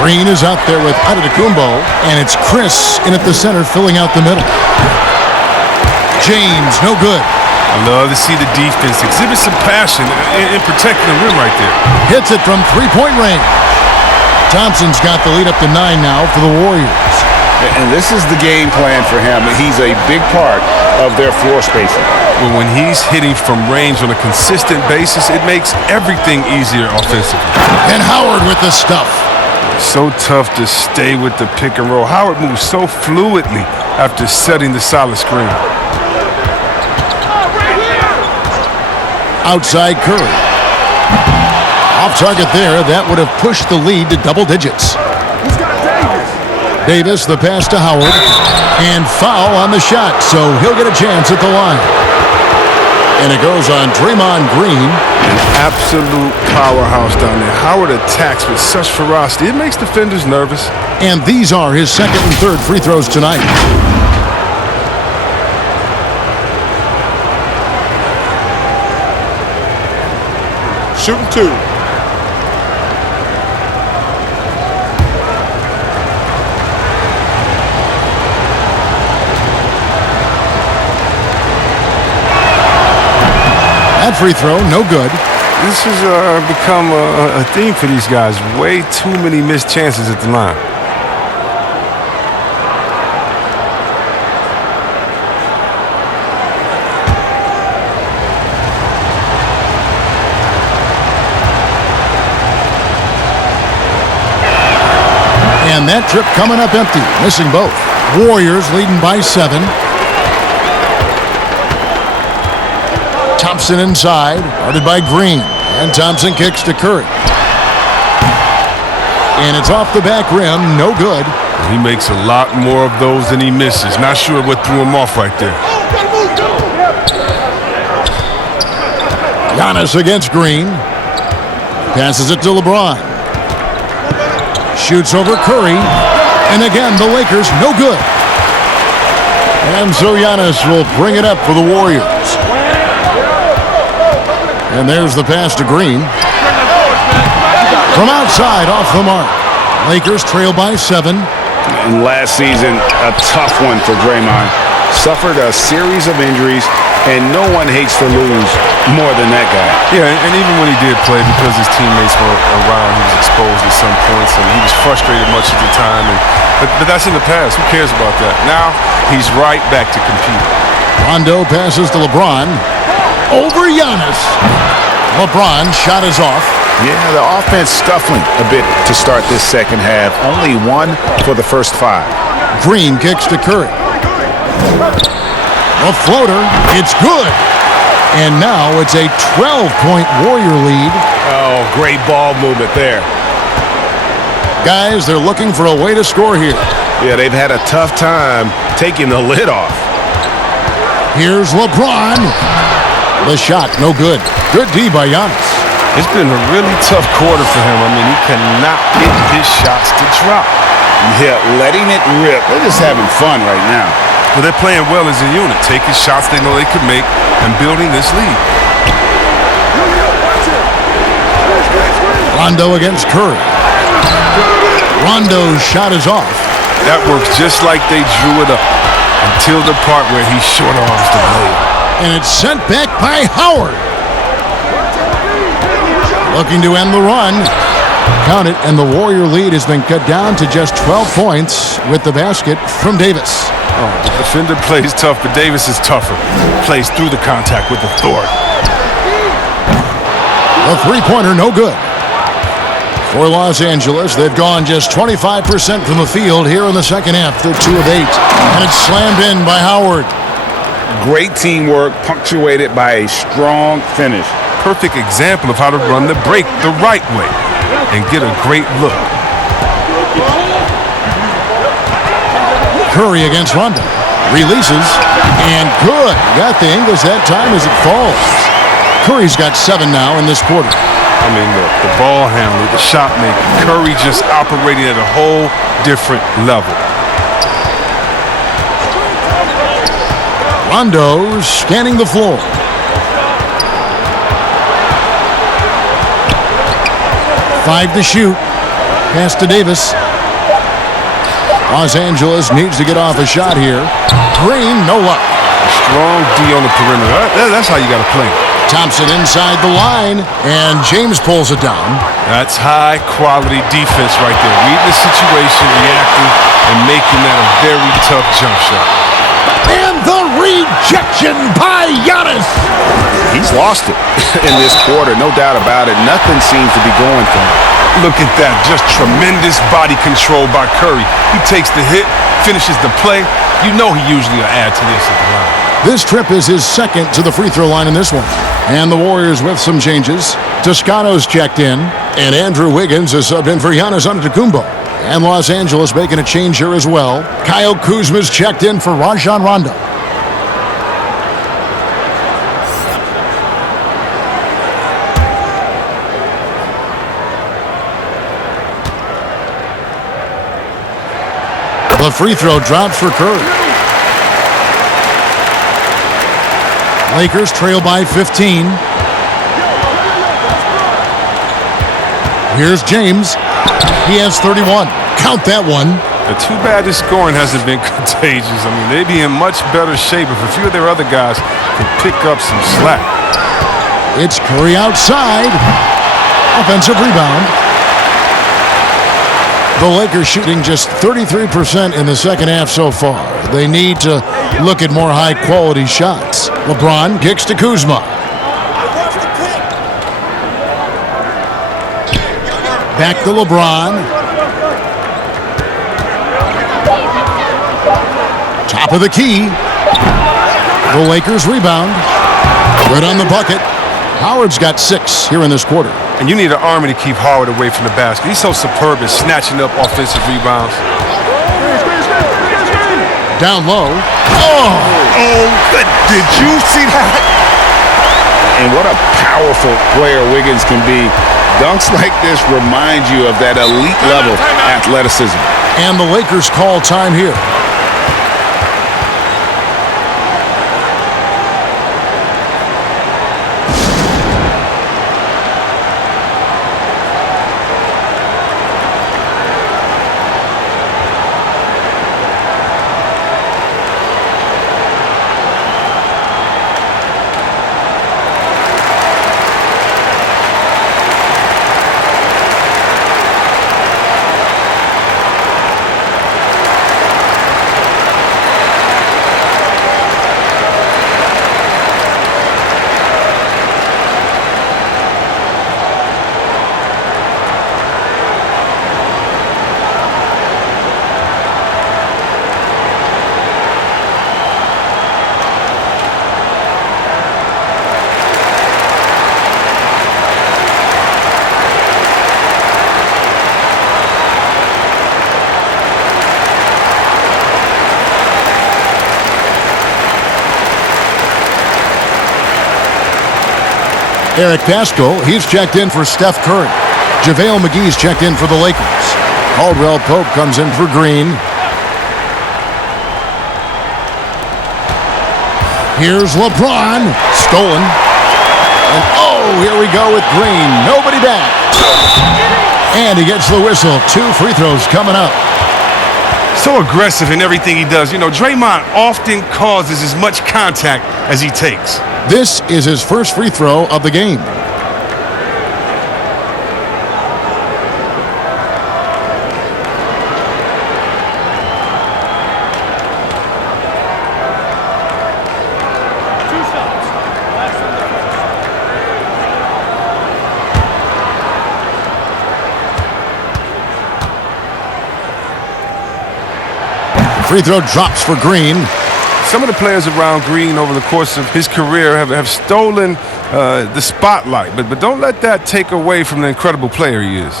Green is out there with Antetokounmpo, and it's Chris in at the center filling out the middle. James, no good. I love to see the defense exhibit some passion in protecting the rim right there. Hits it from three-point range. Thompson's got the lead up to 9 now for the Warriors. And this is the game plan for him. He's a big part of their floor spacing. Well, when he's hitting from range on a consistent basis, it makes everything easier offensively. And Howard with the stuff. So tough to stay with the pick and roll. Howard moves so fluidly after setting the solid screen. Outside Curry. Off target there. That would have pushed the lead to double digits. Davis, the pass to Howard. And foul on the shot, so he'll get a chance at the line. And it goes on Draymond Green. An absolute powerhouse down there. Howard attacks with such ferocity. It makes defenders nervous. And these are his second and third free throws tonight. Shooting 2. That free throw, no good. This has become a theme for these guys. Way too many missed chances at the line. And that trip coming up empty, missing both. Warriors leading by 7. Thompson inside, guarded by Green. And Thompson kicks to Curry. And it's off the back rim, no good. He makes a lot more of those than he misses. Not sure what threw him off right there. Giannis against Green. Passes it to LeBron. Shoots over Curry. And again, the Lakers, no good. And so Giannis will bring it up for the Warriors. And there's the pass to Green. From outside, off the mark. Lakers trail by 7. And last season, a tough one for Draymond. Suffered a series of injuries, and no one hates to lose more than that guy. Yeah, and even when he did play, because his teammates were around, he was exposed at some points, and he was frustrated much of the time. But that's in the past. Who cares about that? Now, he's right back to competing. Rondo passes to LeBron. Over Giannis. LeBron shot is off. Yeah, the offense scuffling a bit to start this second half. Only 1 for the first 5. Green kicks to Curry. A floater. It's good. And now it's a 12-point Warrior lead. Oh, great ball movement there. Guys, they're looking for a way to score here. Yeah, they've had a tough time taking the lid off. Here's LeBron. The shot, no good. Good D by Giannis. It's been a really tough quarter for him. I mean, he cannot get his shots to drop. Yeah, letting it rip. They're just having fun right now. But they're playing well as a unit, taking shots they know they could make and building this lead. Rondo against Curry. Rondo's shot is off. That works just like they drew it up until the part where he short arms the blade. And it's sent back by Howard. Looking to end the run. Count it, and the Warrior lead has been cut down to just 12 points with the basket from Davis. Oh, the defender plays tough, but Davis is tougher. Plays through the contact with authority. The three-pointer, no good. For Los Angeles, they've gone just 25% from the field here in the second half. They're 2 of 8. And it's slammed in by Howard. Great teamwork, punctuated by a strong finish. Perfect example of how to run the break the right way and get a great look. Curry against Rondo. Releases. And good. Got the English that time as it falls. Curry's got 7 now in this quarter. I mean, the ball handling, the shot making. Curry just operating at a whole different level. Rondo scanning the floor. Five to shoot. Pass to Davis. Los Angeles needs to get off a shot here. Green, no luck. Strong D on the perimeter. That's how you got to play. Thompson inside the line, and James pulls it down. That's high-quality defense right there. Reading the situation, reacting, and making that a very tough jump shot. And the rejection by Giannis. He's lost it in this quarter, no doubt about it. Nothing seems to be going for him. Look at that, just tremendous body control by Curry. He takes the hit, finishes the play. You know he usually will add to this at the line. This trip is his second to the free throw line in this one. And the Warriors with some changes. Toscano's checked in, and Andrew Wiggins is subbed in for Giannis Antetokounmpo. And Los Angeles making a change here as well. Kyle Kuzma's checked in for Rajon Rondo. The free throw drops for Curry. Lakers trail by 15. Here's James. He has 31. Count that one. Too bad this scoring hasn't been contagious. I mean, they'd be in much better shape if a few of their other guys could pick up some slack. It's Curry outside. Offensive rebound. The Lakers shooting just 33% in the second half so far. They need to look at more high-quality shots. LeBron kicks to Kuzma. Back to LeBron. Top of the key. The Lakers rebound. Good on the bucket. Howard's got 6 here in this quarter. And you need an army to keep Howard away from the basket. He's so superb at snatching up offensive rebounds. Down low. Oh, good. Did you see that? And what a powerful player Wiggins can be. Dunks like this remind you of that elite level athleticism. And the Lakers call time here. Eric Pascal, he's checked in for Steph Curry. JaVale McGee's checked in for the Lakers. Caldwell Pope comes in for Green. Here's LeBron. Stolen. And here we go with Green. Nobody back. And he gets the whistle. 2 free throws coming up. So aggressive in everything he does. You know, Draymond often causes as much contact as he takes. This is his first free throw of the game. Free throw drops for Green. Some of the players around Green over the course of his career have stolen the spotlight, but don't let that take away from the incredible player he is.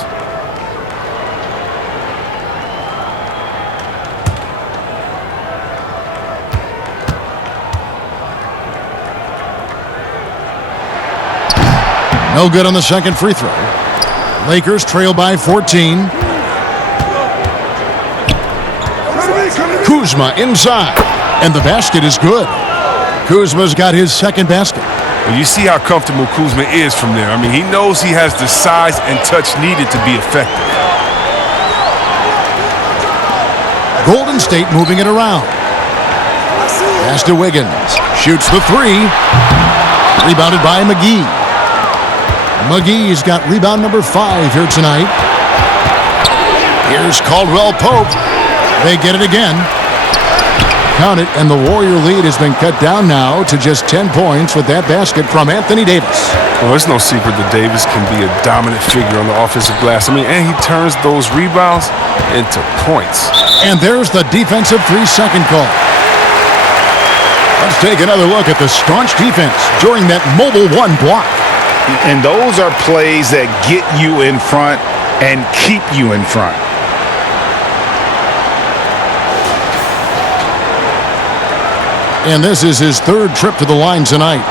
No good on the second free throw. Lakers trail by 14. Kuzma inside, and the basket is good. Kuzma's got his second basket. And you see how comfortable Kuzma is from there. I mean, he knows he has the size and touch needed to be effective. Golden State moving it around. Pass to Wiggins. Shoots the three. Rebounded by McGee. McGee's got rebound number 5 here tonight. Here's Caldwell Pope. They get it again. Count it, and the Warrior lead has been cut down now to just 10 points with that basket from Anthony Davis. Well, it's no secret that Davis can be a dominant figure on the offensive glass. I mean, and he turns those rebounds into points. And there's the defensive 3-second call. Let's take another look at the staunch defense during that mobile 1 block. And those are plays that get you in front and keep you in front. And this is his 3rd trip to the line tonight.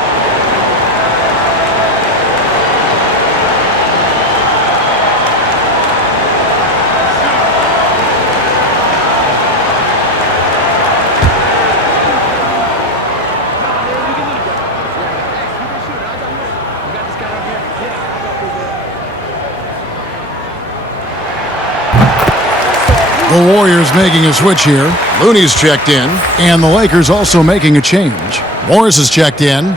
The Warriors making a switch here. Looney's checked in, and the Lakers also making a change. Morris is checked in.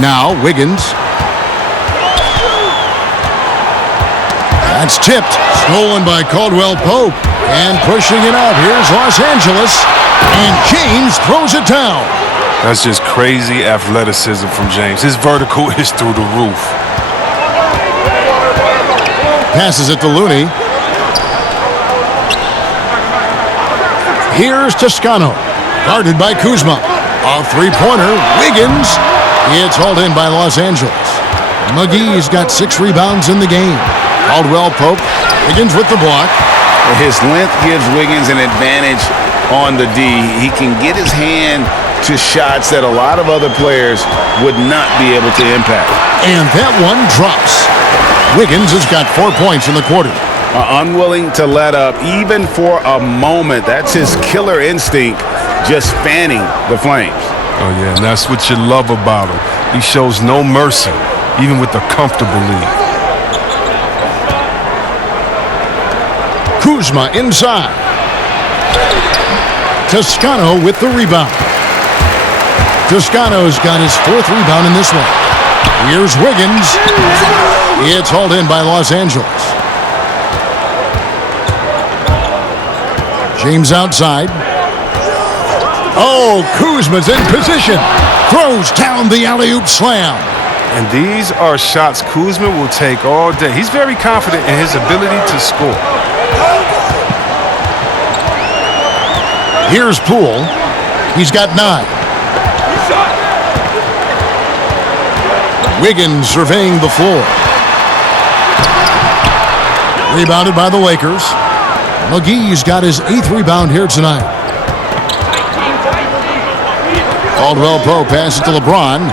Now Wiggins. That's tipped. Stolen by Caldwell Pope. And pushing it up. Here's Los Angeles. And James throws it down. That's just crazy athleticism from James. His vertical is through the roof. Passes it to Looney. Here's Toscano. Guarded by Kuzma. A three-pointer. Wiggins. It's hauled in by Los Angeles. McGee's got 6 rebounds in the game. Caldwell Pope. Wiggins with the block. His length gives Wiggins an advantage on the D. He can get his hand to shots that a lot of other players would not be able to impact. And that one drops. Wiggins has got 4 points in the quarter. Unwilling to let up even for a moment. That's his killer instinct, just fanning the flames. Oh, yeah, and that's what you love about him. He shows no mercy, even with a comfortable lead. Kuzma inside. Toscano with the rebound. Toscano's got his 4th rebound in this one. Here's Wiggins. It's hauled in by Los Angeles. James outside. Oh, Kuzma's in position. Throws down the alley-oop slam. And these are shots Kuzma will take all day. He's very confident in his ability to score. Here's Poole. He's got 9. Wiggins surveying the floor. Rebounded by the Lakers. McGee's got his 8th rebound here tonight. Caldwell Pope passes to LeBron.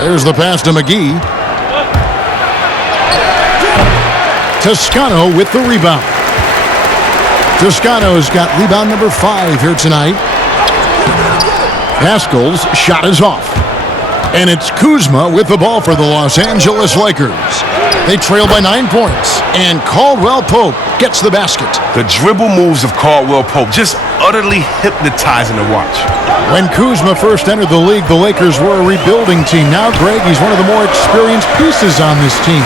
There's the pass to McGee. Toscano with the rebound. Toscano's got rebound number 5 here tonight. Pascal's shot is off. And it's Kuzma with the ball for the Los Angeles Lakers. They trail by 9 points. And Caldwell Pope gets the basket. The dribble moves of Caldwell Pope just utterly hypnotizing to watch. When Kuzma first entered the league, the Lakers were a rebuilding team. Now, Greg, he's one of the more experienced pieces on this team.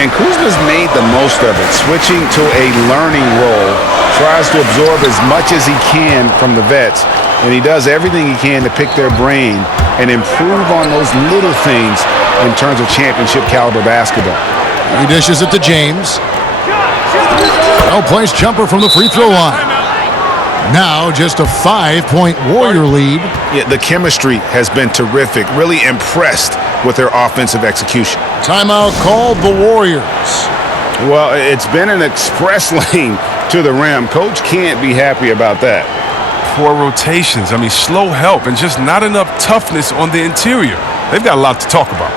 And Kuzma's made the most of it, switching to a learning role. Tries to absorb as much as he can from the vets, and he does everything he can to pick their brain and improve on those little things in terms of championship caliber basketball. He dishes it to James. Well-placed jumper from the free throw line. Now just a 5-point Warrior lead. Yeah, the chemistry has been terrific. Really impressed with their offensive execution. Timeout called the Warriors. Well, it's been an express lane to the rim. Coach can't be happy about that. Poor rotations. I mean, slow help and just not enough toughness on the interior. They've got a lot to talk about.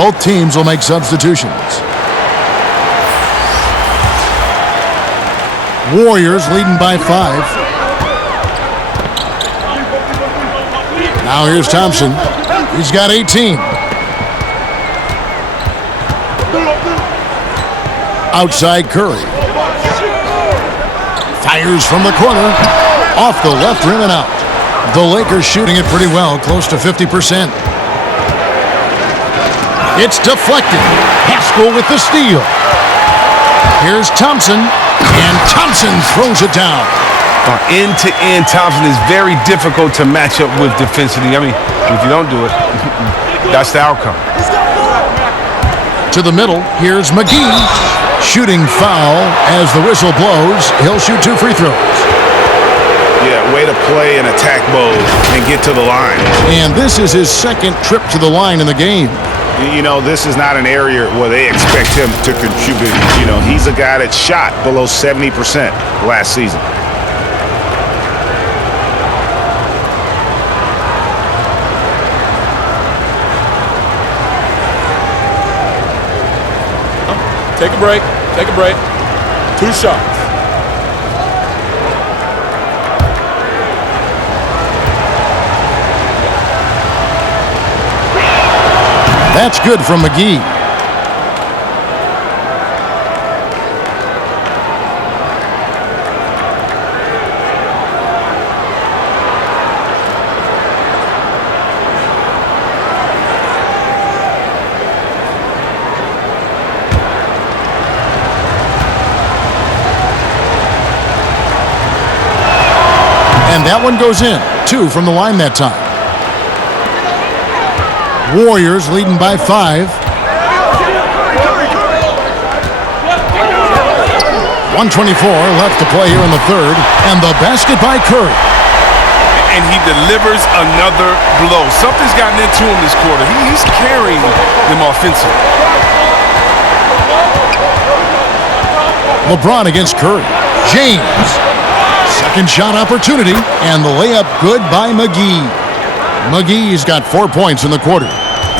Both teams will make substitutions. Warriors leading by 5. Now here's Thompson. He's got 18. Outside Curry. Fires from the corner. Off the left rim and out. The Lakers shooting it pretty well, close to 50%. It's deflected. Haskell with the steal. Here's Thompson, and Thompson throws it down. End-to-end, Thompson is very difficult to match up with defensively. I mean, if you don't do it, that's the outcome. To the middle, here's McGee. Shooting foul as the whistle blows. He'll shoot 2 free throws. Yeah, way to play in attack mode and get to the line. And this is his second trip to the line in the game. You know, this is not an area where they expect him to contribute. You know, he's a guy that shot below 70% last season. Take a break. Take a break. 2 shots. That's good from McGee. And that one goes in. 2 from the line that time. Warriors leading by 5. 124 left to play here in the third. And the basket by Curry. And he delivers another blow. Something's gotten into him this quarter. He's carrying them offensively. LeBron against Curry. James. Second shot opportunity. And the layup good by McGee. McGee's got 4 points in the quarter.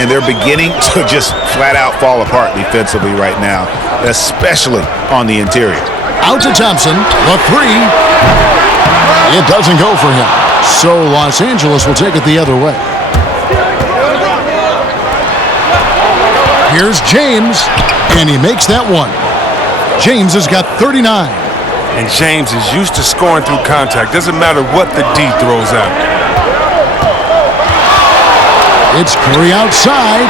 And they're beginning to just flat out fall apart defensively right now, especially on the interior. Out to Thompson, the 3. It doesn't go for him. So Los Angeles will take it the other way. Here's James, and he makes that one. James has got 39. And James is used to scoring through contact. Doesn't matter what the D throws at him. It's Curry outside.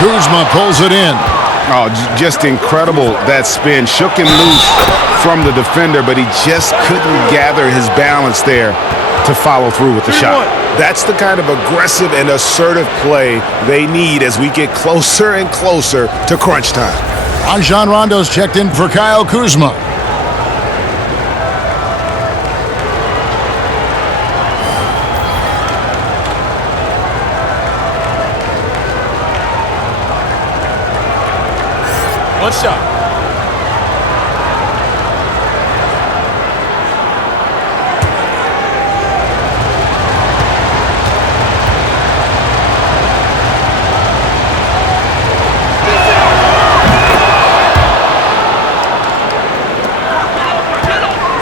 Kuzma pulls it in. Oh, just incredible. That spin shook him loose from the defender, but he just couldn't gather his balance there to follow through with the shot. That's the kind of aggressive and assertive play they need as we get closer and closer to crunch time. Rajon Rondo's checked in for Kyle Kuzma. One shot.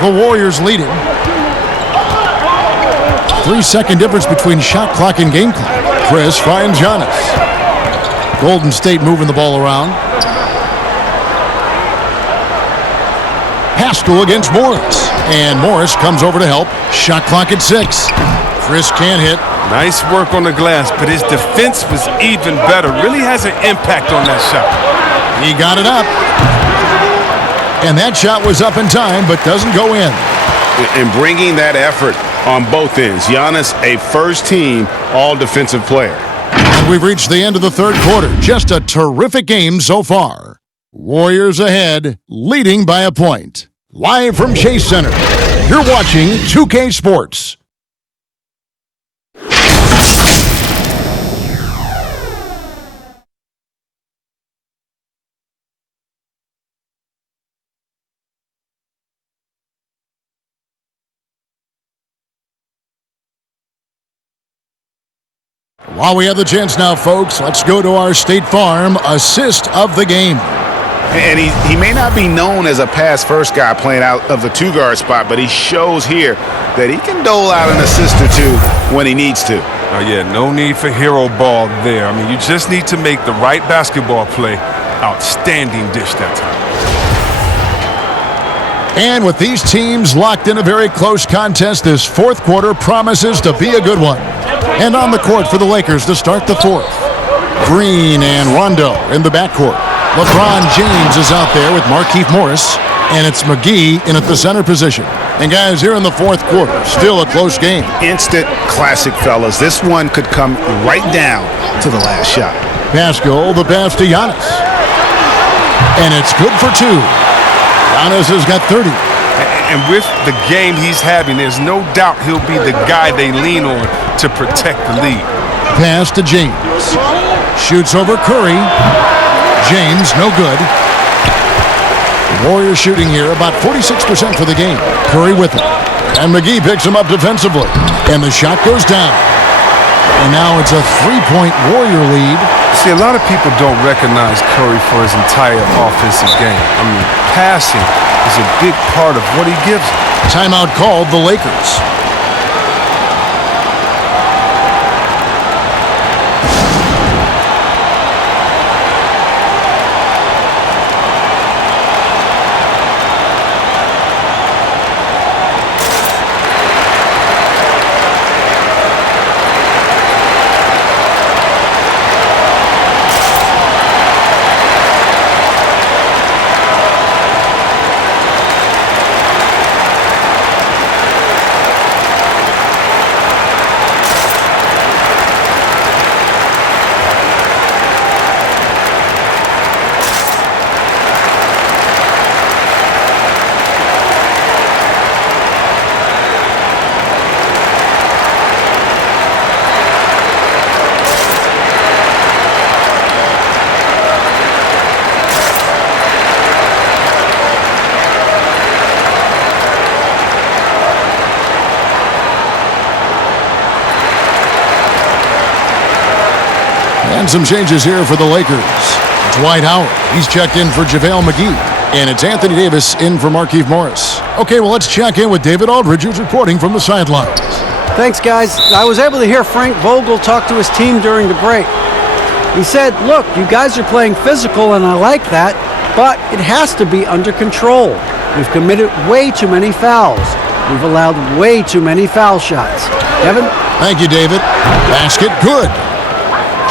The Warriors leading. 3-second difference between shot clock and game clock. Chris finds Giannis. Golden State moving the ball around. Haskell against Morris. And Morris comes over to help. Shot clock at 6. Chris can't hit. Nice work on the glass, but his defense was even better. Really has an impact on that shot. He got it up. And that shot was up in time, but doesn't go in. And bringing that effort on both ends. Giannis, a first-team all-defensive player. And we've reached the end of the third quarter. Just a terrific game so far. Warriors ahead, leading by a point. Live from Chase Center, you're watching 2K Sports. While we have the chance now, folks, let's go to our State Farm assist of the game. And he may not be known as a pass-first guy playing out of the two-guard spot, but he shows here that he can dole out an assist or two when he needs to. Oh, yeah, no need for hero ball there. I mean, you just need to make the right basketball play. Outstanding dish that time. And with these teams locked in a very close contest, this fourth quarter promises to be a good one. And on the court for the Lakers to start the fourth. Green and Rondo in the backcourt. LeBron James is out there with Markieff Morris, and it's McGee in at the center position. And guys, here in the fourth quarter, still a close game. Instant classic, fellas. This one could come right down to the last shot. Pascal, the pass to Giannis. And it's good for two. Giannis has got 30. And with the game he's having, there's no doubt he'll be the guy they lean on to protect the lead. Pass to James. Shoots over Curry. James, no good. The Warriors shooting here about 46% for the game. Curry with it. And McGee picks him up defensively. And the shot goes down. And now it's a three-point Warrior lead. See, a lot of people don't recognize Curry for his entire offensive game. I mean, passing is a big part of what he gives them. Timeout called the Lakers. And some changes here for the Lakers. Dwight Howard, he's checked in for JaVale McGee. And it's Anthony Davis in for Markieff Morris. Okay, well, let's check in with David Aldridge, who's reporting from the sidelines. Thanks, guys. I was able to hear Frank Vogel talk to his team during the break. He said, look, you guys are playing physical, and I like that, but it has to be under control. We've committed way too many fouls. We've allowed way too many foul shots. Evan? Thank you, David. Basket good.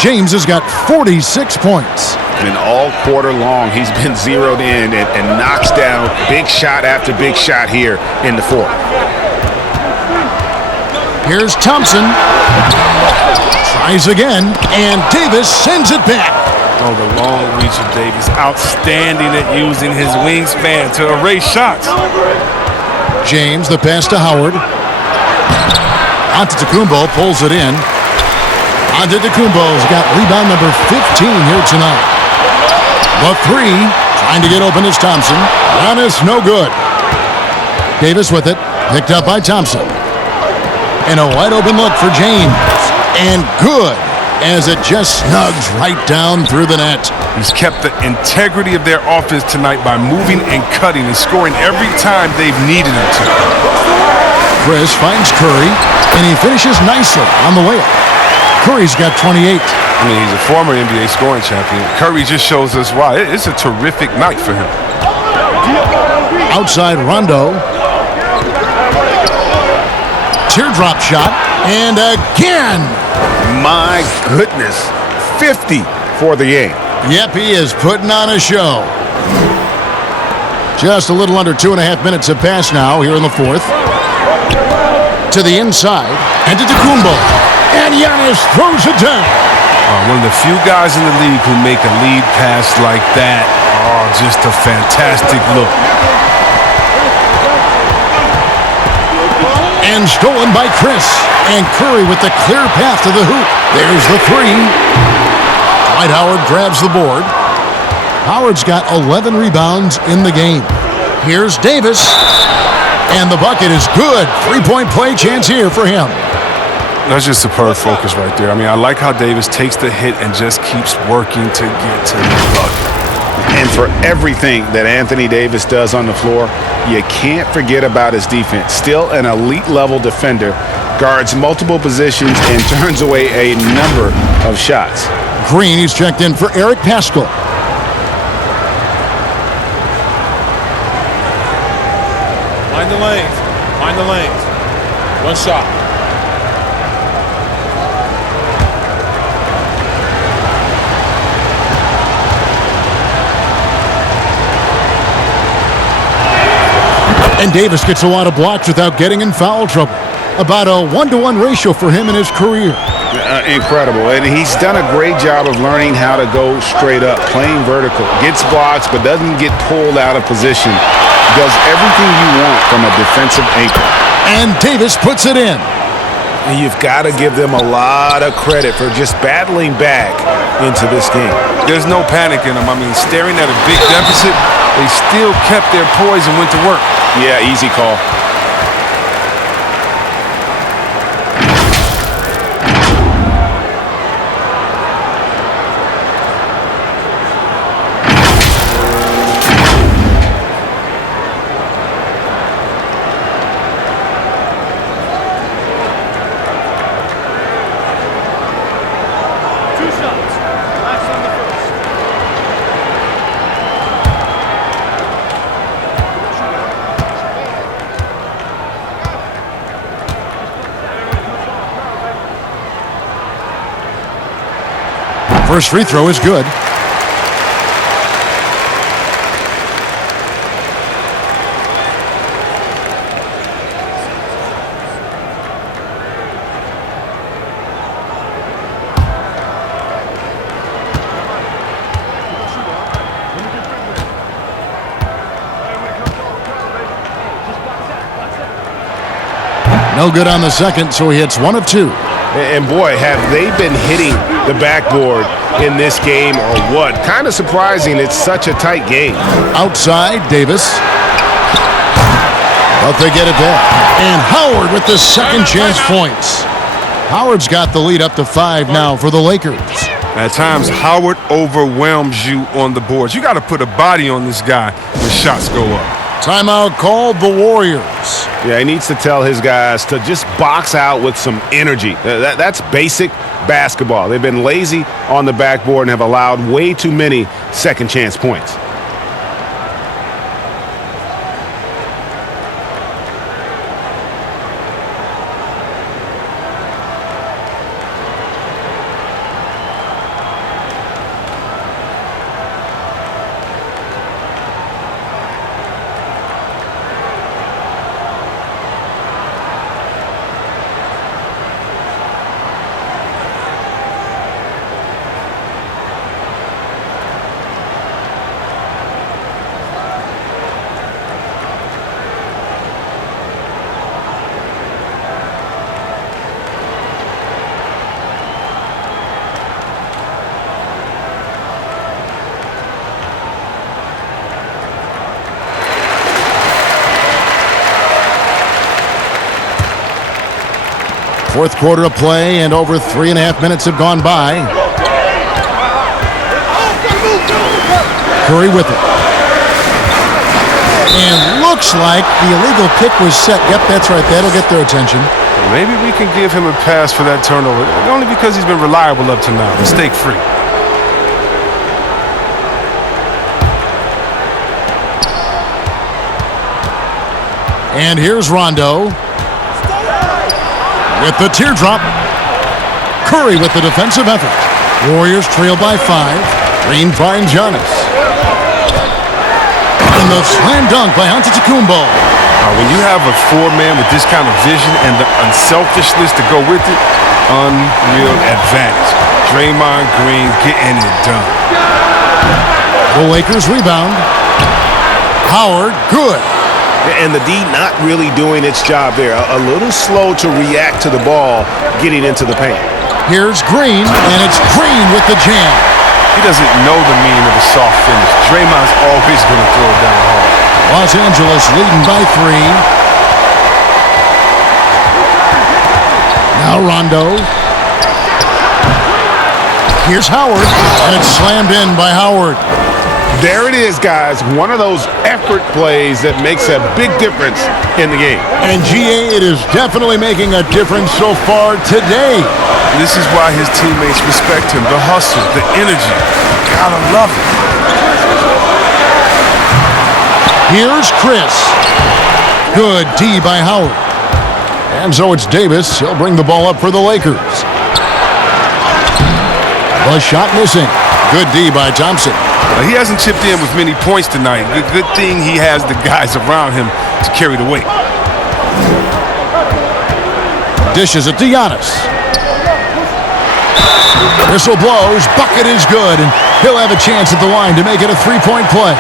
James has got 46 points. And all quarter long, he's been zeroed in and knocks down big shot after big shot here in the fourth. Here's Thompson. Tries again, and Davis sends it back. Oh, the long reach of Davis. Outstanding at using his wingspan to erase shots. James, the pass to Howard. Antetokounmpo pulls it in. Antetokounmpo's got rebound number 15 here tonight. The three, trying to get open is Thompson. Giannis, no good. Davis with it, picked up by Thompson. And a wide open look for James. And good, as it just snugs right down through the net. He's kept the integrity of their offense tonight by moving and cutting and scoring every time they've needed him to. Chris finds Curry, and he finishes nicely on the layup. Curry's got 28. I mean, he's a former NBA scoring champion. Curry just shows us why. It's a terrific night for him. Outside Rondo. Teardrop shot. And again. My goodness. 50 for the game. Yep, he is putting on a show. Just a little under 2.5 minutes have passed now here in the fourth. To the inside. And to Antetokounmpo. And Giannis throws it down. One of the few guys in the league who make a lead pass like that. Oh, just a fantastic look. And stolen by Chris. And Curry with the clear path to the hoop. There's the three. Dwight Howard grabs the board. Howard's got 11 rebounds in the game. Here's Davis. And the bucket is good. Three-point play chance here for him. That's just superb focus right there. I mean, I like how Davis takes the hit and just keeps working to get to the bucket. And for everything that Anthony Davis does on the floor, you can't forget about his defense. Still an elite level defender, guards multiple positions and turns away a number of shots. Green, he's checked in for Eric Paschal. Mind the lanes. Mind the lanes. One shot. And Davis gets a lot of blocks without getting in foul trouble. About a 1-to-1 ratio for him in his career. Incredible. And he's done a great job of learning how to go straight up, playing vertical. Gets blocks, but doesn't get pulled out of position. Does everything you want from a defensive anchor. And Davis puts it in. And you've got to give them a lot of credit for just battling back into this game. There's no panic in them. I mean, staring at a big deficit, they still kept their poise and went to work. Yeah, easy call. First free throw is good. No good on the second, so he hits 1 of 2. And boy, have they been hitting the backboard in this game or what? Kind of surprising it's such a tight game. Outside, Davis. But they get it back. And Howard with the second chance points. Howard's got the lead up to 5 now for the Lakers. At times, Howard overwhelms you on the boards. You got to put a body on this guy when shots go up. Timeout called the Warriors. Yeah, he needs to tell his guys to just box out with some energy. That's basic basketball. They've been lazy on the backboard and have allowed way too many second chance points. Fourth quarter of play, and over 3.5 minutes have gone by. Curry with it. And looks like the illegal kick was set. Yep, that's right. That'll get their attention. Maybe we can give him a pass for that turnover, only because he's been reliable up to now, mistake-free. And here's Rondo with the teardrop. Curry with the defensive effort. Warriors trail by 5. Green finds Giannis. And the slam dunk by Antetokounmpo. When you have a 4-man with this kind of vision and the unselfishness to go with it, unreal advantage. Draymond Green getting it done. The Lakers rebound. Howard, good. And the D not really doing its job there. A little slow to react to the ball getting into the paint. Here's Green, and it's Green with the jam. He doesn't know the meaning of a soft finish. Draymond's always going to throw it down hard. Los Angeles leading by 3. Now Now Rondo. Here's Howard, and it's slammed in by Howard. There it is, guys. One of those effort plays that makes a big difference in the game. And GA, it is definitely making a difference so far today. This is why his teammates respect him. The hustle, the energy. Gotta love it. Here's Chris. Good D by Howard. And so it's Davis. He'll bring the ball up for the Lakers. The shot missing. Good D by Thompson. He hasn't chipped in with many points tonight. Good thing he has the guys around him to carry the weight. Dishes it to Giannis. Whistle blows. Bucket is good, and he'll have a chance at the line to make it a three-point play.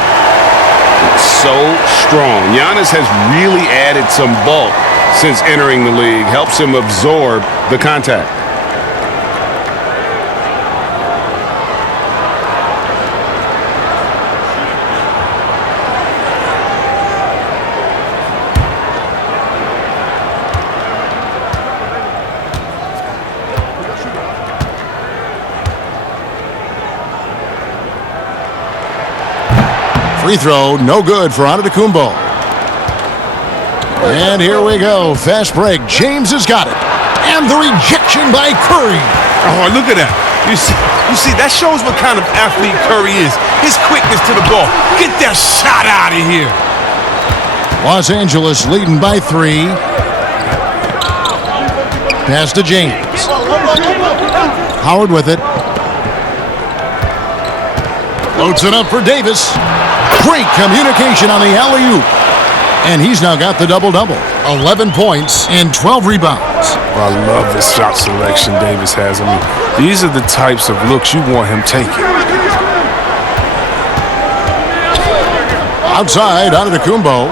So strong. Giannis has really added some bulk since entering the league. Helps him absorb the contact. Free throw, no good for Antetokounmpo. And here we go. Fast break. James has got it. And the rejection by Curry. Oh, look at that. You see, that shows what kind of athlete Curry is. His quickness to the ball. Get that shot out of here. Los Angeles leading by 3. Pass to James. Howard with it. Loads it up for Davis. Great communication on the alley-oop. And he's now got the double-double. 11 points and 12 rebounds. I love the shot selection Davis has. I mean, these are the types of looks you want him taking. Outside, Antetokounmpo.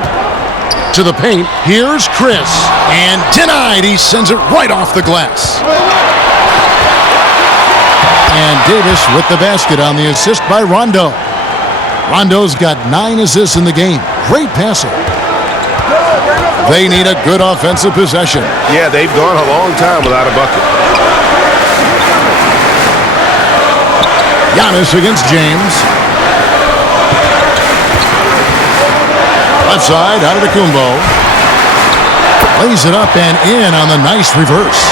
To the paint. Here's Chris. And denied. He sends it right off the glass. And Davis with the basket on the assist by Rondo. Rondo's got 9 assists in the game. Great passing. They need a good offensive possession. Yeah, they've gone a long time without a bucket. Giannis against James. Left side, Antetokounmpo. Lays it up and in on the nice reverse.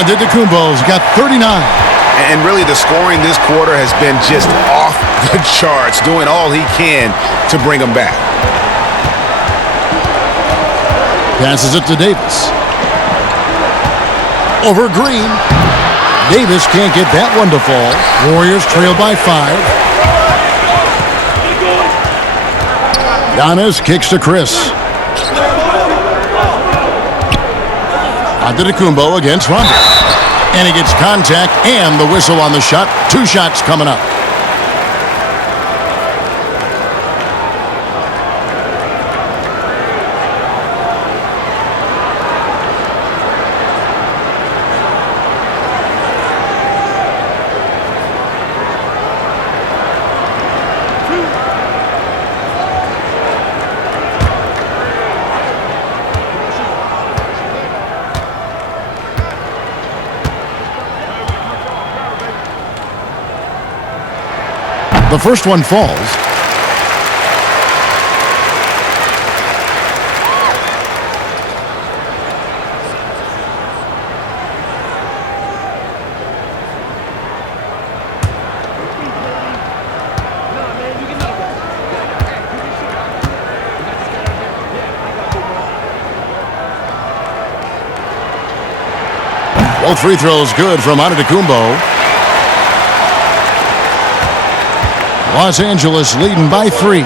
Antetokounmpo's got 39. And really, the scoring this quarter has been just off the charts, doing all he can to bring them back. Passes it to Davis. Over Green. Davis can't get that one to fall. Warriors trail by 5. Giannis kicks to Chris. Antetokounmpo against Rondo. And he gets contact and the whistle on the shot. 2 shots coming up. The first one falls. Both free throws good from Antetokounmpo. Los Angeles leading by 3.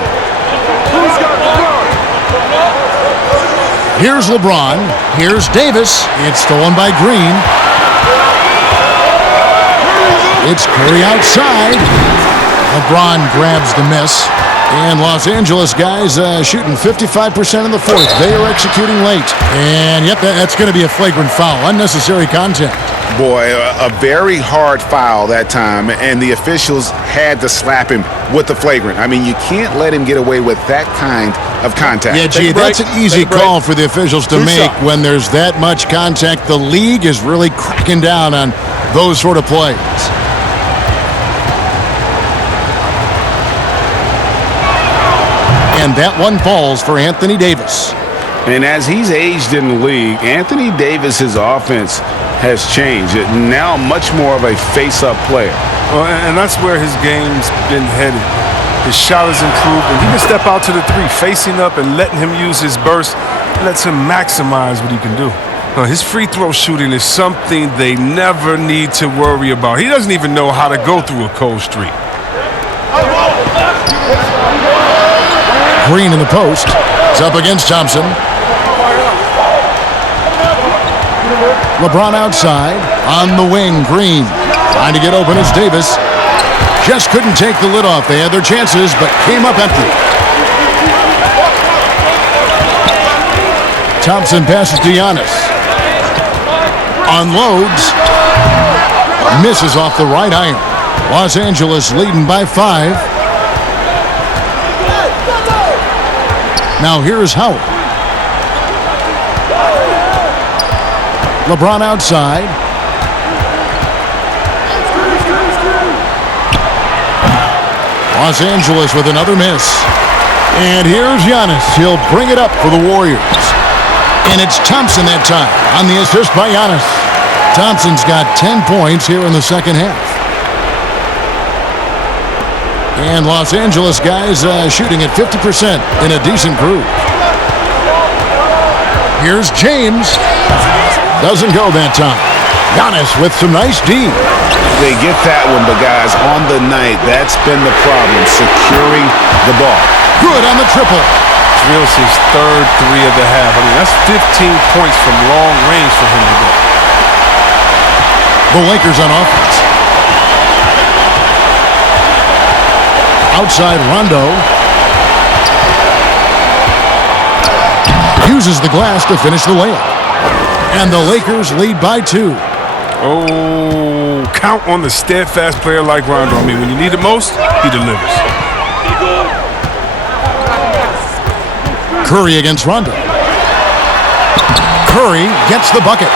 Here's LeBron. Here's Davis. It's stolen by Green. It's Curry outside. LeBron grabs the miss. And Los Angeles guys shooting 55% in the fourth. They are executing late. And, yep, that's going to be a flagrant foul. Unnecessary contact. Boy, a very hard foul that time, and the officials had to slap him with the flagrant. I mean, you can't let him get away with that kind of contact. Yeah, gee, that's an easy call for the officials to make when there's that much contact. The league is really cracking down on those sort of plays. And that one falls for Anthony Davis. And as he's aged in the league, Anthony Davis's offense has changed. Now much more of a face-up player. Well, and that's where his game's been headed. His shot has improved, and he can step out to the three, facing up and letting him use his burst. Lets him maximize what he can do. His free throw shooting is something they never need to worry about. He doesn't even know how to go through a cold streak. Green in the post. It's up against Thompson. LeBron outside. On the wing, Green. Trying to get open is Davis. Just couldn't take the lid off. They had their chances, but came up empty. Thompson passes to Giannis. Unloads. Misses off the right iron. Los Angeles leading by 5. Now here's Howard. LeBron outside. Los Angeles with another miss. And here's Giannis. He'll bring it up for the Warriors. And it's Thompson that time on the assist by Giannis. Thompson's got 10 points here in the second half. And Los Angeles guys shooting at 50% in a decent groove. Here's James. Doesn't go that time. Giannis with some nice D. They get that one, but guys, on the night, that's been the problem, securing the ball. Good on the triple. Drills his third three of the half. I mean, that's 15 points from long range for him today. The Lakers on offense. Outside Rondo. Uses the glass to finish the layup. And the Lakers lead by 2. Oh, count on the steadfast player like Rondo. I mean, when you need it most, he delivers. Curry against Rondo. Curry gets the bucket.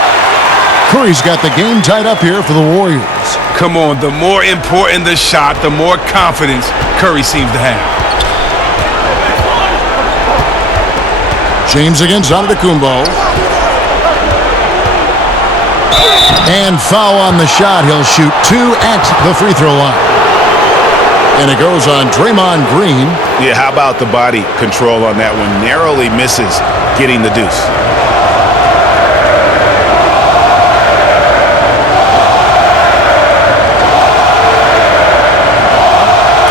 Curry's got the game tied up here for the Warriors. Come on, the more important the shot, the more confidence Curry seems to have. James against Antetokounmpo. And foul on the shot. He'll shoot 2 at the free throw line. And it goes on Draymond Green. Yeah, how about the body control on that one? Narrowly misses getting the deuce.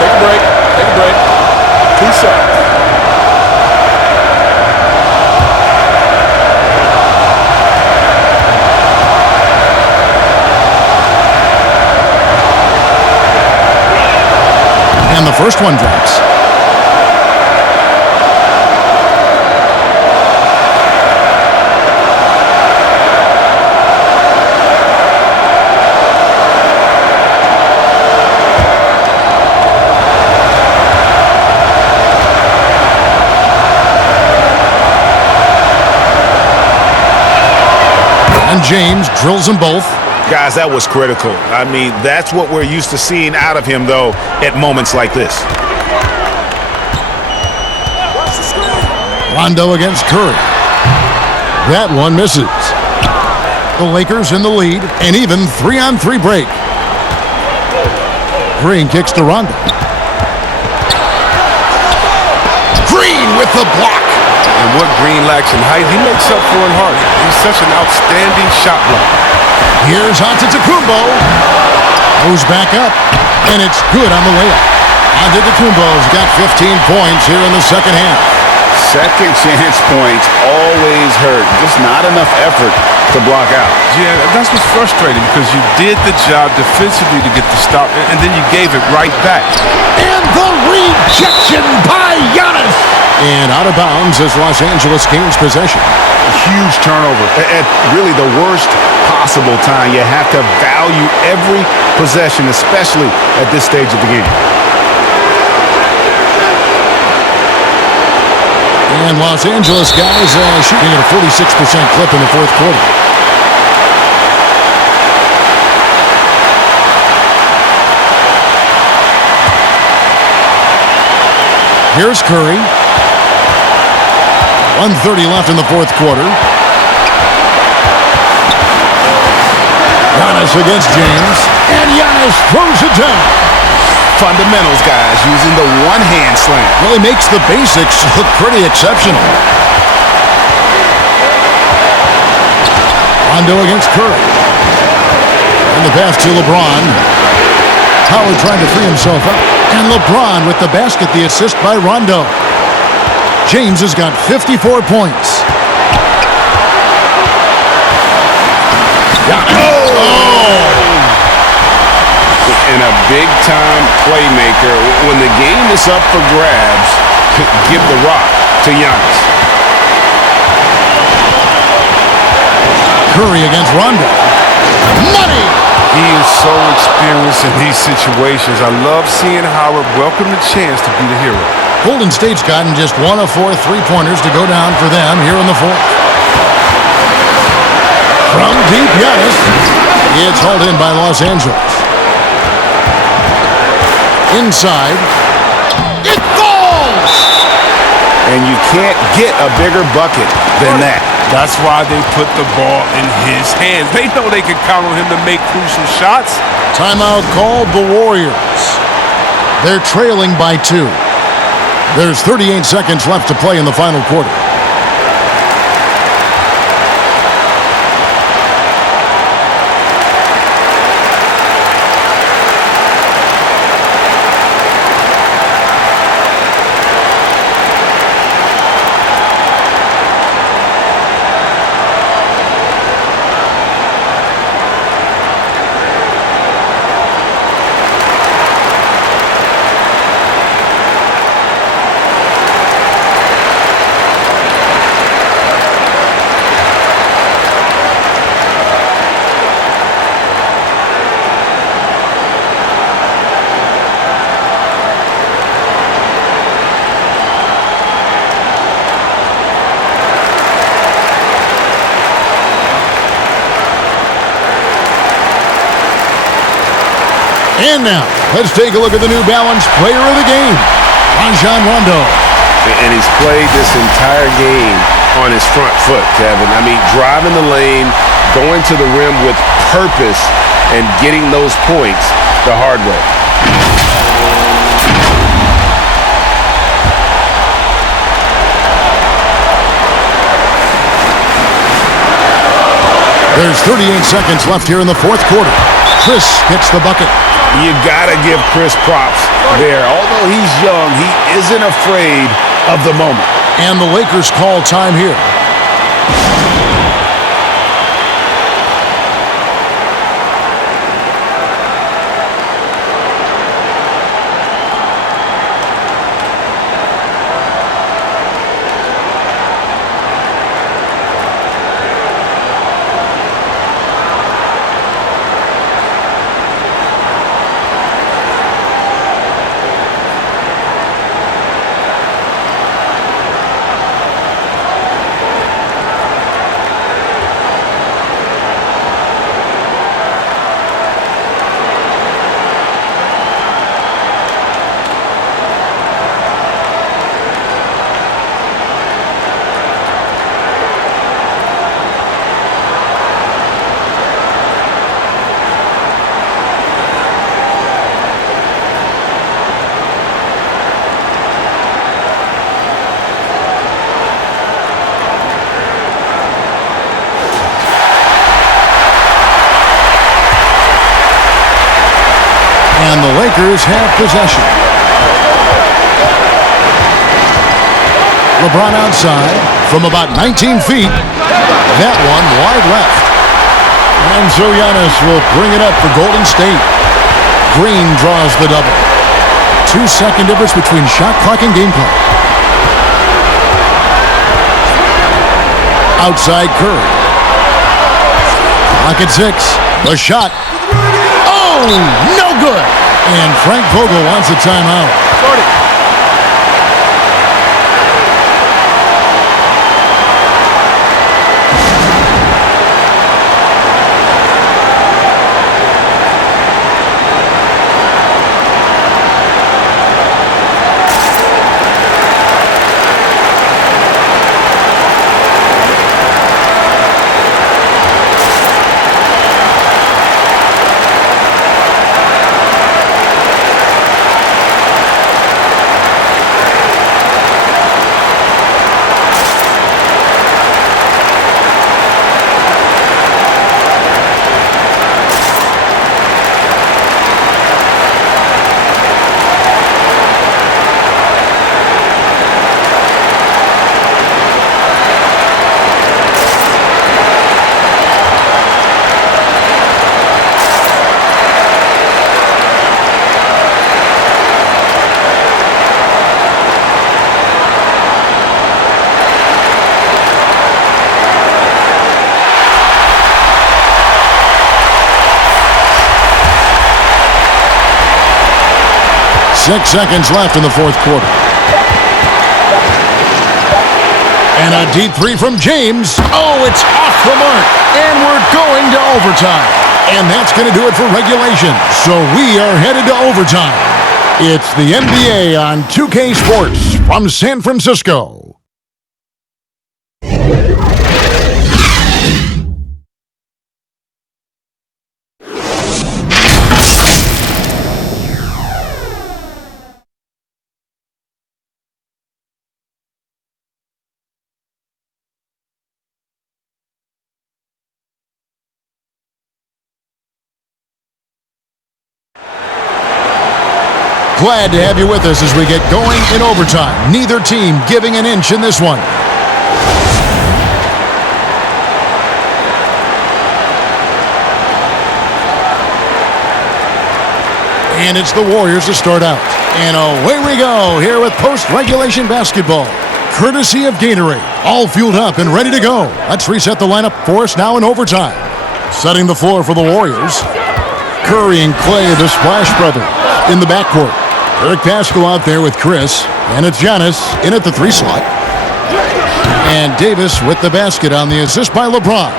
Take a break. Take a break. 2 shots. And the first one drops. And James drills them both. Guys, that was critical. I mean, that's what we're used to seeing out of him, though, at moments like this. Rondo against Curry. That one misses. The Lakers in the lead, and even 3-on-3 break. Green kicks to Rondo. Green with the block. And what Green lacks in height, he makes up for in height. He's such an outstanding shot blocker. Here's Antetokounmpo. Goes back up, and it's good on the layup. Antetokounmpo's got 15 points here in the second half. Second chance points always hurt. Just not enough effort to block out. Yeah, that's what's frustrating because you did the job defensively to get the stop, and then you gave it right back. And the rejection by And out of bounds as Los Angeles gains possession. A huge turnover at really the worst possible time. You have to value every possession, especially at this stage of the game. And Los Angeles guys shooting at a 46% clip in the fourth quarter. Here's Curry. 1:30 left in the fourth quarter. Giannis against James. And Giannis throws it down. Fundamentals, guys, using the one-hand slam. Really makes the basics look pretty exceptional. Rondo against Curry. And the pass to LeBron. Howard trying to free himself up. And LeBron with the basket, the assist by Rondo. James has got 54 points. And a big-time playmaker. When the game is up for grabs, give the rock to Giannis. Curry against Rondo. Money! He is so experienced in these situations. I love seeing Howard welcome the chance to be the hero. Golden State's gotten just 1 of 4 three-pointers to go down for them here in the fourth. From deep, Giannis. It's hauled in by Los Angeles. Inside. It falls! And you can't get a bigger bucket than that. That's why they put the ball in his hands. They know they can count on him to make crucial shots. Timeout called the Warriors. They're trailing by 2. There's 38 seconds left to play in the final quarter. And now, let's take a look at the New Balance player of the game, Rajon Rondo. And he's played this entire game on his front foot, Kevin. I mean, driving the lane, going to the rim with purpose, and getting those points the hard way. There's 38 seconds left here in the fourth quarter. Chris gets the bucket. You gotta give Chris props there. Although he's young, he isn't afraid of the moment. And the Lakers call time here. And the Lakers have possession. LeBron outside from about 19 feet. That one wide left. And so Giannis will bring it up for Golden State. Green draws the double. 2-second difference between shot clock and game clock. Outside Curry. Clock at 6. The shot. Oh, no good. And Frank Vogel wants a timeout. Shorty. 6 seconds left in the fourth quarter. And a deep three from James. Oh, it's off the mark. And we're going to overtime. And that's going to do it for regulation. So we are headed to overtime. It's the NBA on 2K Sports from San Francisco. Glad to have you with us as we get going in overtime. Neither team giving an inch in this one. And it's the Warriors to start out. And away we go here with post-regulation basketball. Courtesy of Gatorade. All fueled up and ready to go. Let's reset the lineup for us now in overtime. Setting the floor for the Warriors. Curry and Clay, the Splash Brothers, in the backcourt. Eric Paschal out there with Chris. And it's Giannis in at the 3 slot. And Davis with the basket on the assist by LeBron.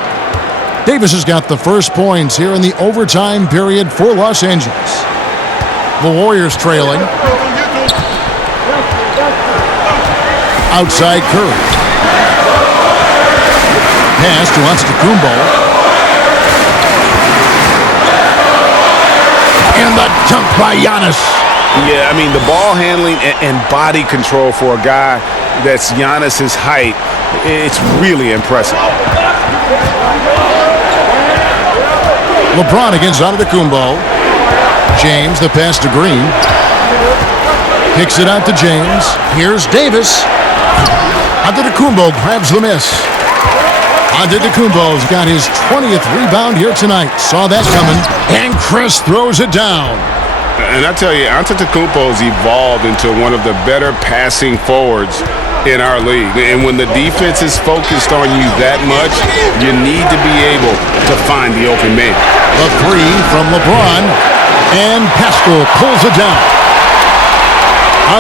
Davis has got the first points here in the overtime period for Los Angeles. The Warriors trailing. Outside Curry. Pass to Antetokounmpo. And the dunk by Giannis. Yeah, I mean, the ball handling and body control for a guy that's Giannis's height, it's really impressive. LeBron against Antetokounmpo. James, the pass to Green. Kicks it out to James. Here's Davis. Antetokounmpo grabs the miss. Antetokounmpo's got his 20th rebound here tonight. Saw that coming. And Chris throws it down. And I tell you, Antetokounmpo's evolved into one of the better passing forwards in our league. And when the defense is focused on you that much, you need to be able to find the open man. The 3 from LeBron. And Paschal pulls it down.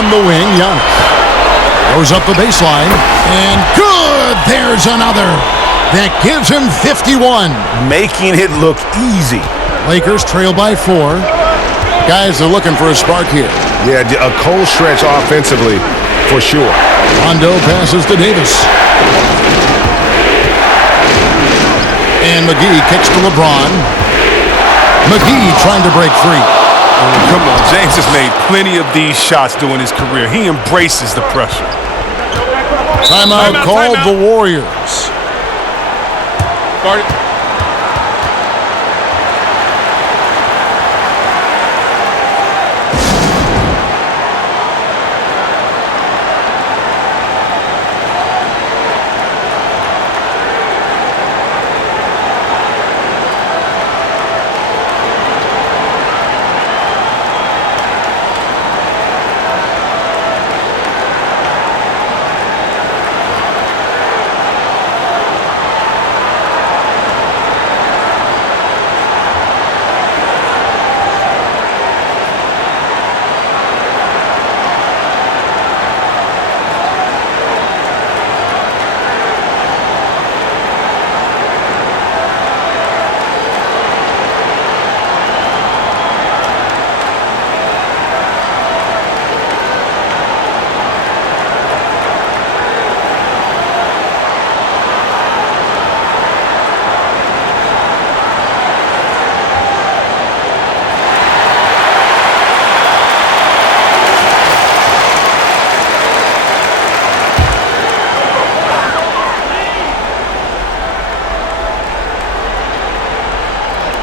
On the wing, Giannis. Goes up the baseline. And good! There's another. That gives him 51. Making it look easy. Lakers trail by 4. Guys are looking for a spark here. Yeah, a cold stretch offensively, for sure. Rondo passes to Davis. And McGee kicks to LeBron. McGee trying to break free. Oh, come on, James has made plenty of these shots during his career. He embraces the pressure. Timeout called the Warriors. Start it.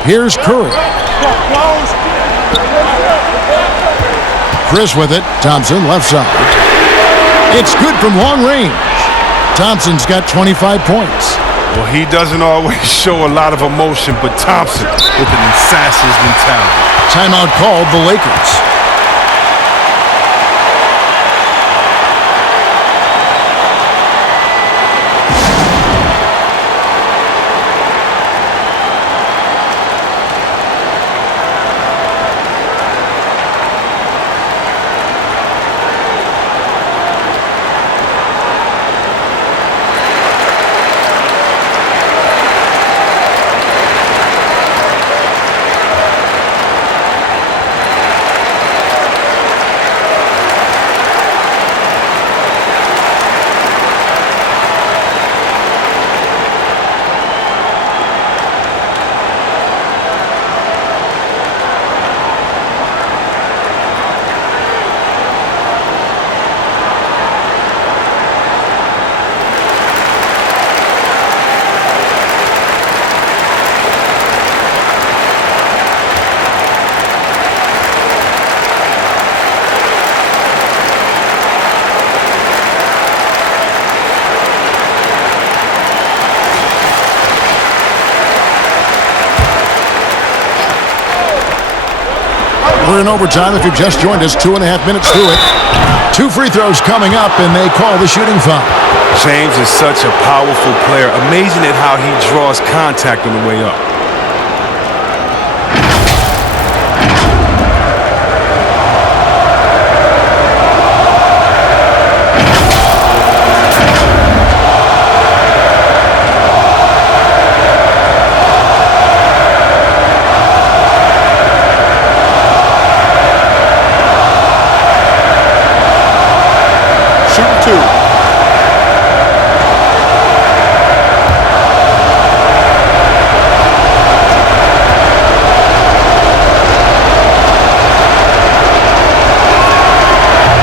Here's Curry. Chris with it. Thompson, left side. It's good from long range. Thompson's got 25 points. Well, he doesn't always show a lot of emotion, but Thompson with an assassin's mentality. Timeout called the Lakers. We're in overtime. If you've just joined us, 2.5 minutes through it. 2 free throws coming up, and they call the shooting foul. James is such a powerful player. Amazing at how he draws contact on the way up.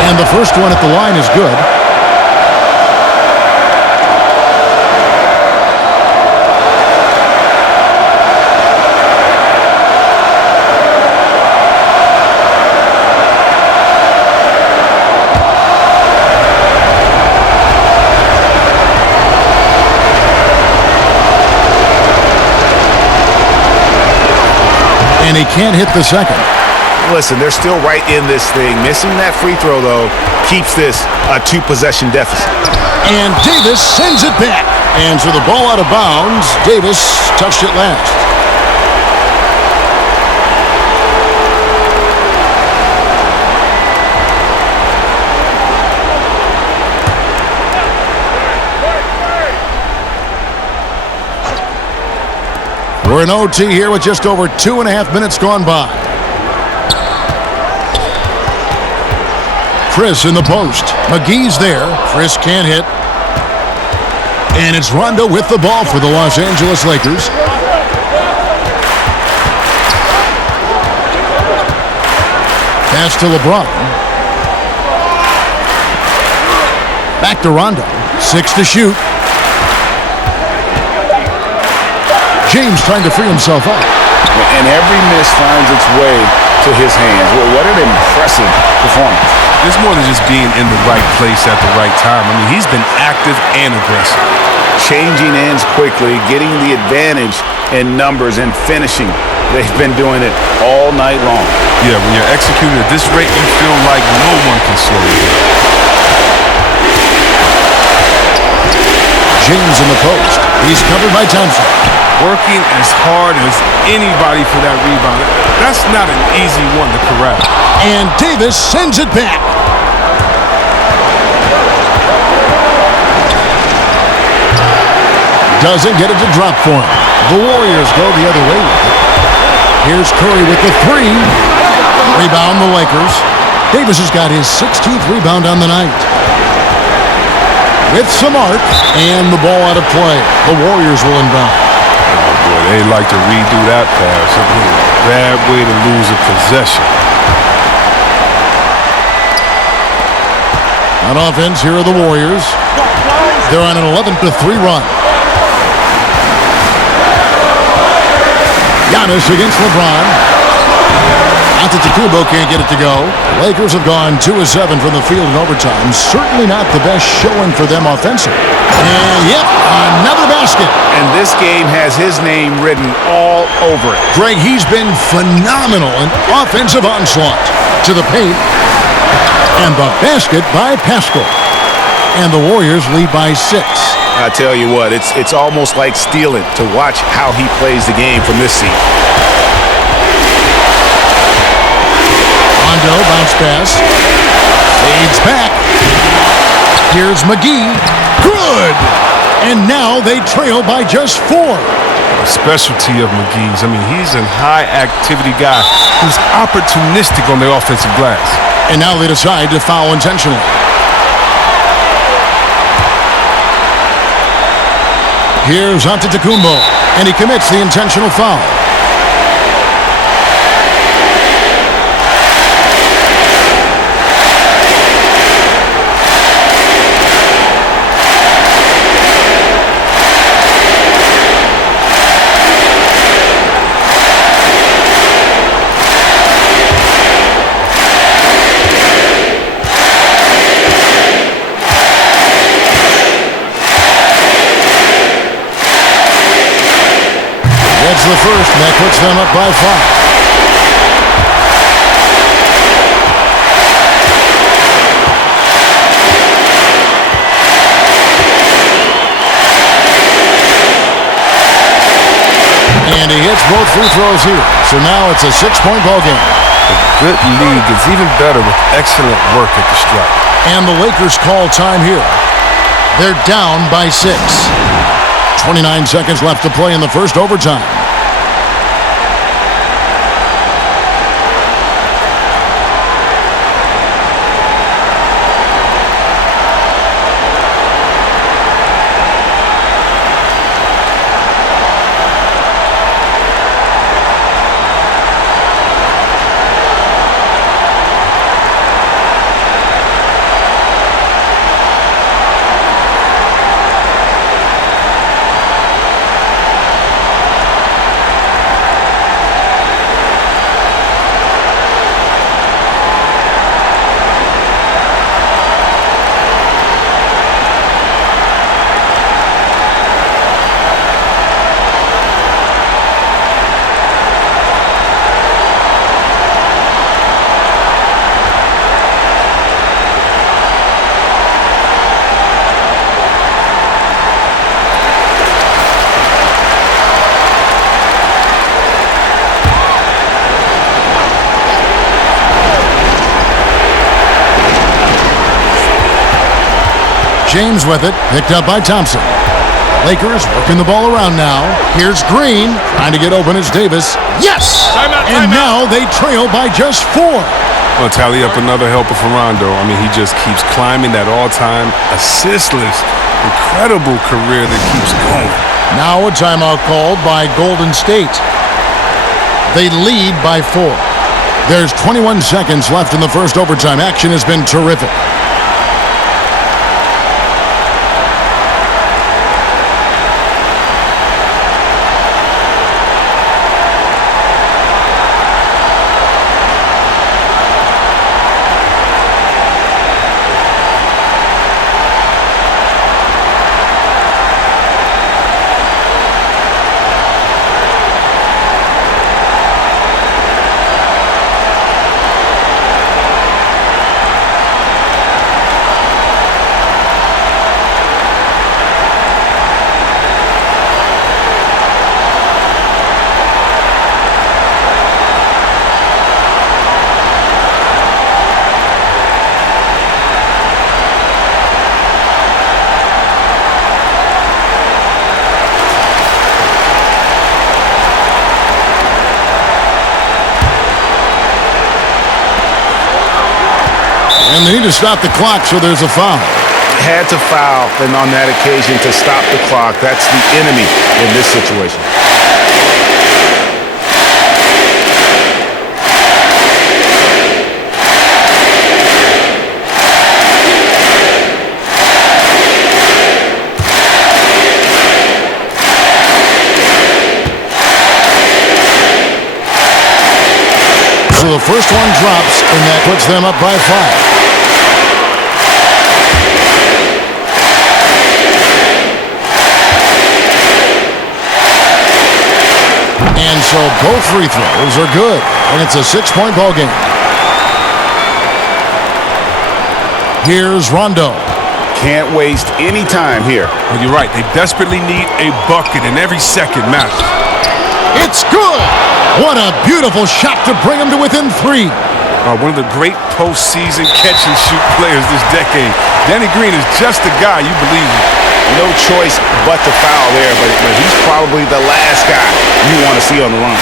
And the first one at the line is good. And he can't hit the second. Listen, they're still right in this thing. Missing that free throw, though, keeps this a 2-possession deficit. And Davis sends it back. And so the ball out of bounds. Davis touched it last. We're in OT here with just over 2.5 minutes gone by. Chris in the post. McGee's there. Chris can't hit. And it's Rondo with the ball for the Los Angeles Lakers. Pass to LeBron. Back to Rondo. 6 to shoot. James trying to free himself up. And every miss finds its way to his hands. Well, what an impressive performance. It's more than just being in the right place at the right time. I mean, he's been active and aggressive. Changing ends quickly, getting the advantage in numbers and finishing. They've been doing it all night long. Yeah, when you're executing at this rate, you feel like no one can slow you down. James in the post. He's covered by Thompson. Working as hard as anybody for that rebound. That's not an easy one to corral. And Davis sends it back. Doesn't get it to drop for him. The Warriors go the other way with it. Here's Curry with the 3. Rebound the Lakers. Davis has got his 16th rebound on the night. With some arc, and the ball out of play. The Warriors will inbound. Boy, they like to redo that pass. It was a bad way to lose a possession. On offense, here are the Warriors. They're on an 11-3 run. Giannis against LeBron. Antetokounmpo can't get it to go. Lakers have gone 2 of 7 from the field in overtime. Certainly not the best showing for them offensively. And yep, another basket. And this game has his name written all over it. Greg, he's been phenomenal in offensive onslaught. To the paint. And the basket by Pascal. And the Warriors lead by 6. I tell you what, it's almost like stealing to watch how he plays the game from this seat. Rondo bounce pass. Fades back. Here's McGee. Good! And now they trail by just 4. The specialty of McGee's. I mean, he's a high-activity guy who's opportunistic on the offensive glass. And now they decide to foul intentionally. Here's Antetokounmpo, and he commits the intentional foul. The first, and that puts them up by 5. And he hits both free throws here. So now it's a 6-point ball game. A good league is even better with excellent work at the stripe. And the Lakers call time here. They're down by 6. 29 seconds left to play in the first overtime. James with it, picked up by Thompson. Lakers working the ball around now. Here's Green, trying to get open as Davis. Yes! And now they trail by just 4. Well, tally up another helper for Rondo. I mean, he just keeps climbing that all-time assist list. Incredible career that keeps going. Now a timeout called by Golden State. They lead by 4. There's 21 seconds left in the first overtime. Action has been terrific. And they need to stop the clock, so there's a foul. Had to foul, and on that occasion to stop the clock. That's the enemy in this situation. first one drops, and that puts them up by 5. And so both free throws are good, and it's a 6-point ball game. Here's Rondo. Can't waste any time here. Well, you're right. They desperately need a bucket, and every second matters. It's good! What a beautiful shot to bring him to within 3. One of the great postseason catch-and-shoot players this decade. Danny Green is just the guy you believe in. No choice but to foul there, but he's probably the last guy you want to see on the run.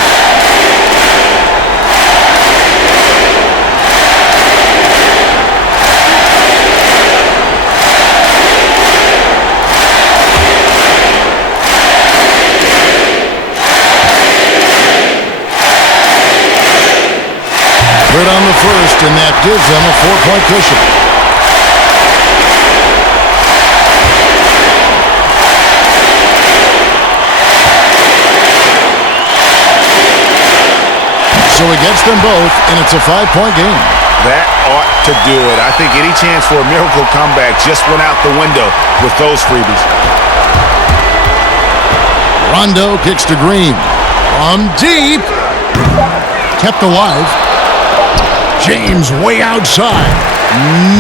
Good on the first, and that gives them a 4-point cushion. So he gets them both, and it's a 5-point game. That ought to do it. I think any chance for a miracle comeback just went out the window with those freebies. Rondo kicks to Green. From deep. Kept alive. James way outside.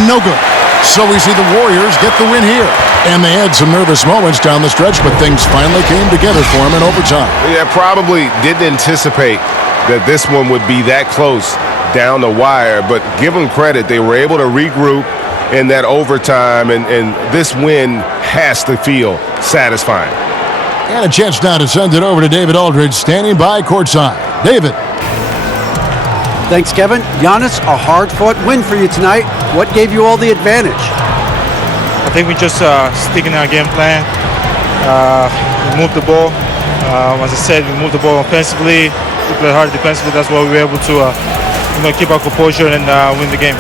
No good. So we see the Warriors get the win here. And they had some nervous moments down the stretch, but things finally came together for them in overtime. Yeah, probably didn't anticipate that this one would be that close down the wire, but give them credit. They were able to regroup in that overtime, and this win has to feel satisfying. And a chance now to send it over to David Aldridge, standing by courtside. David. Thanks, Kevin. Giannis, a hard-fought win for you tonight. What gave you all the advantage? I think we just stick in our game plan. We moved the ball. As I said, we moved the ball offensively. We played hard defensively. That's why we were able to keep our composure and win the game.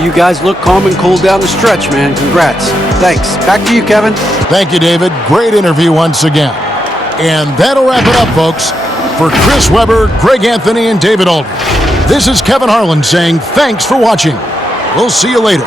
You guys look calm and cool down the stretch, man. Congrats. Thanks. Back to you, Kevin. Thank you, David. Great interview once again. And that'll wrap it up, folks. For Chris Webber, Greg Anthony, and David Aldridge, this is Kevin Harlan saying thanks for watching. We'll see you later.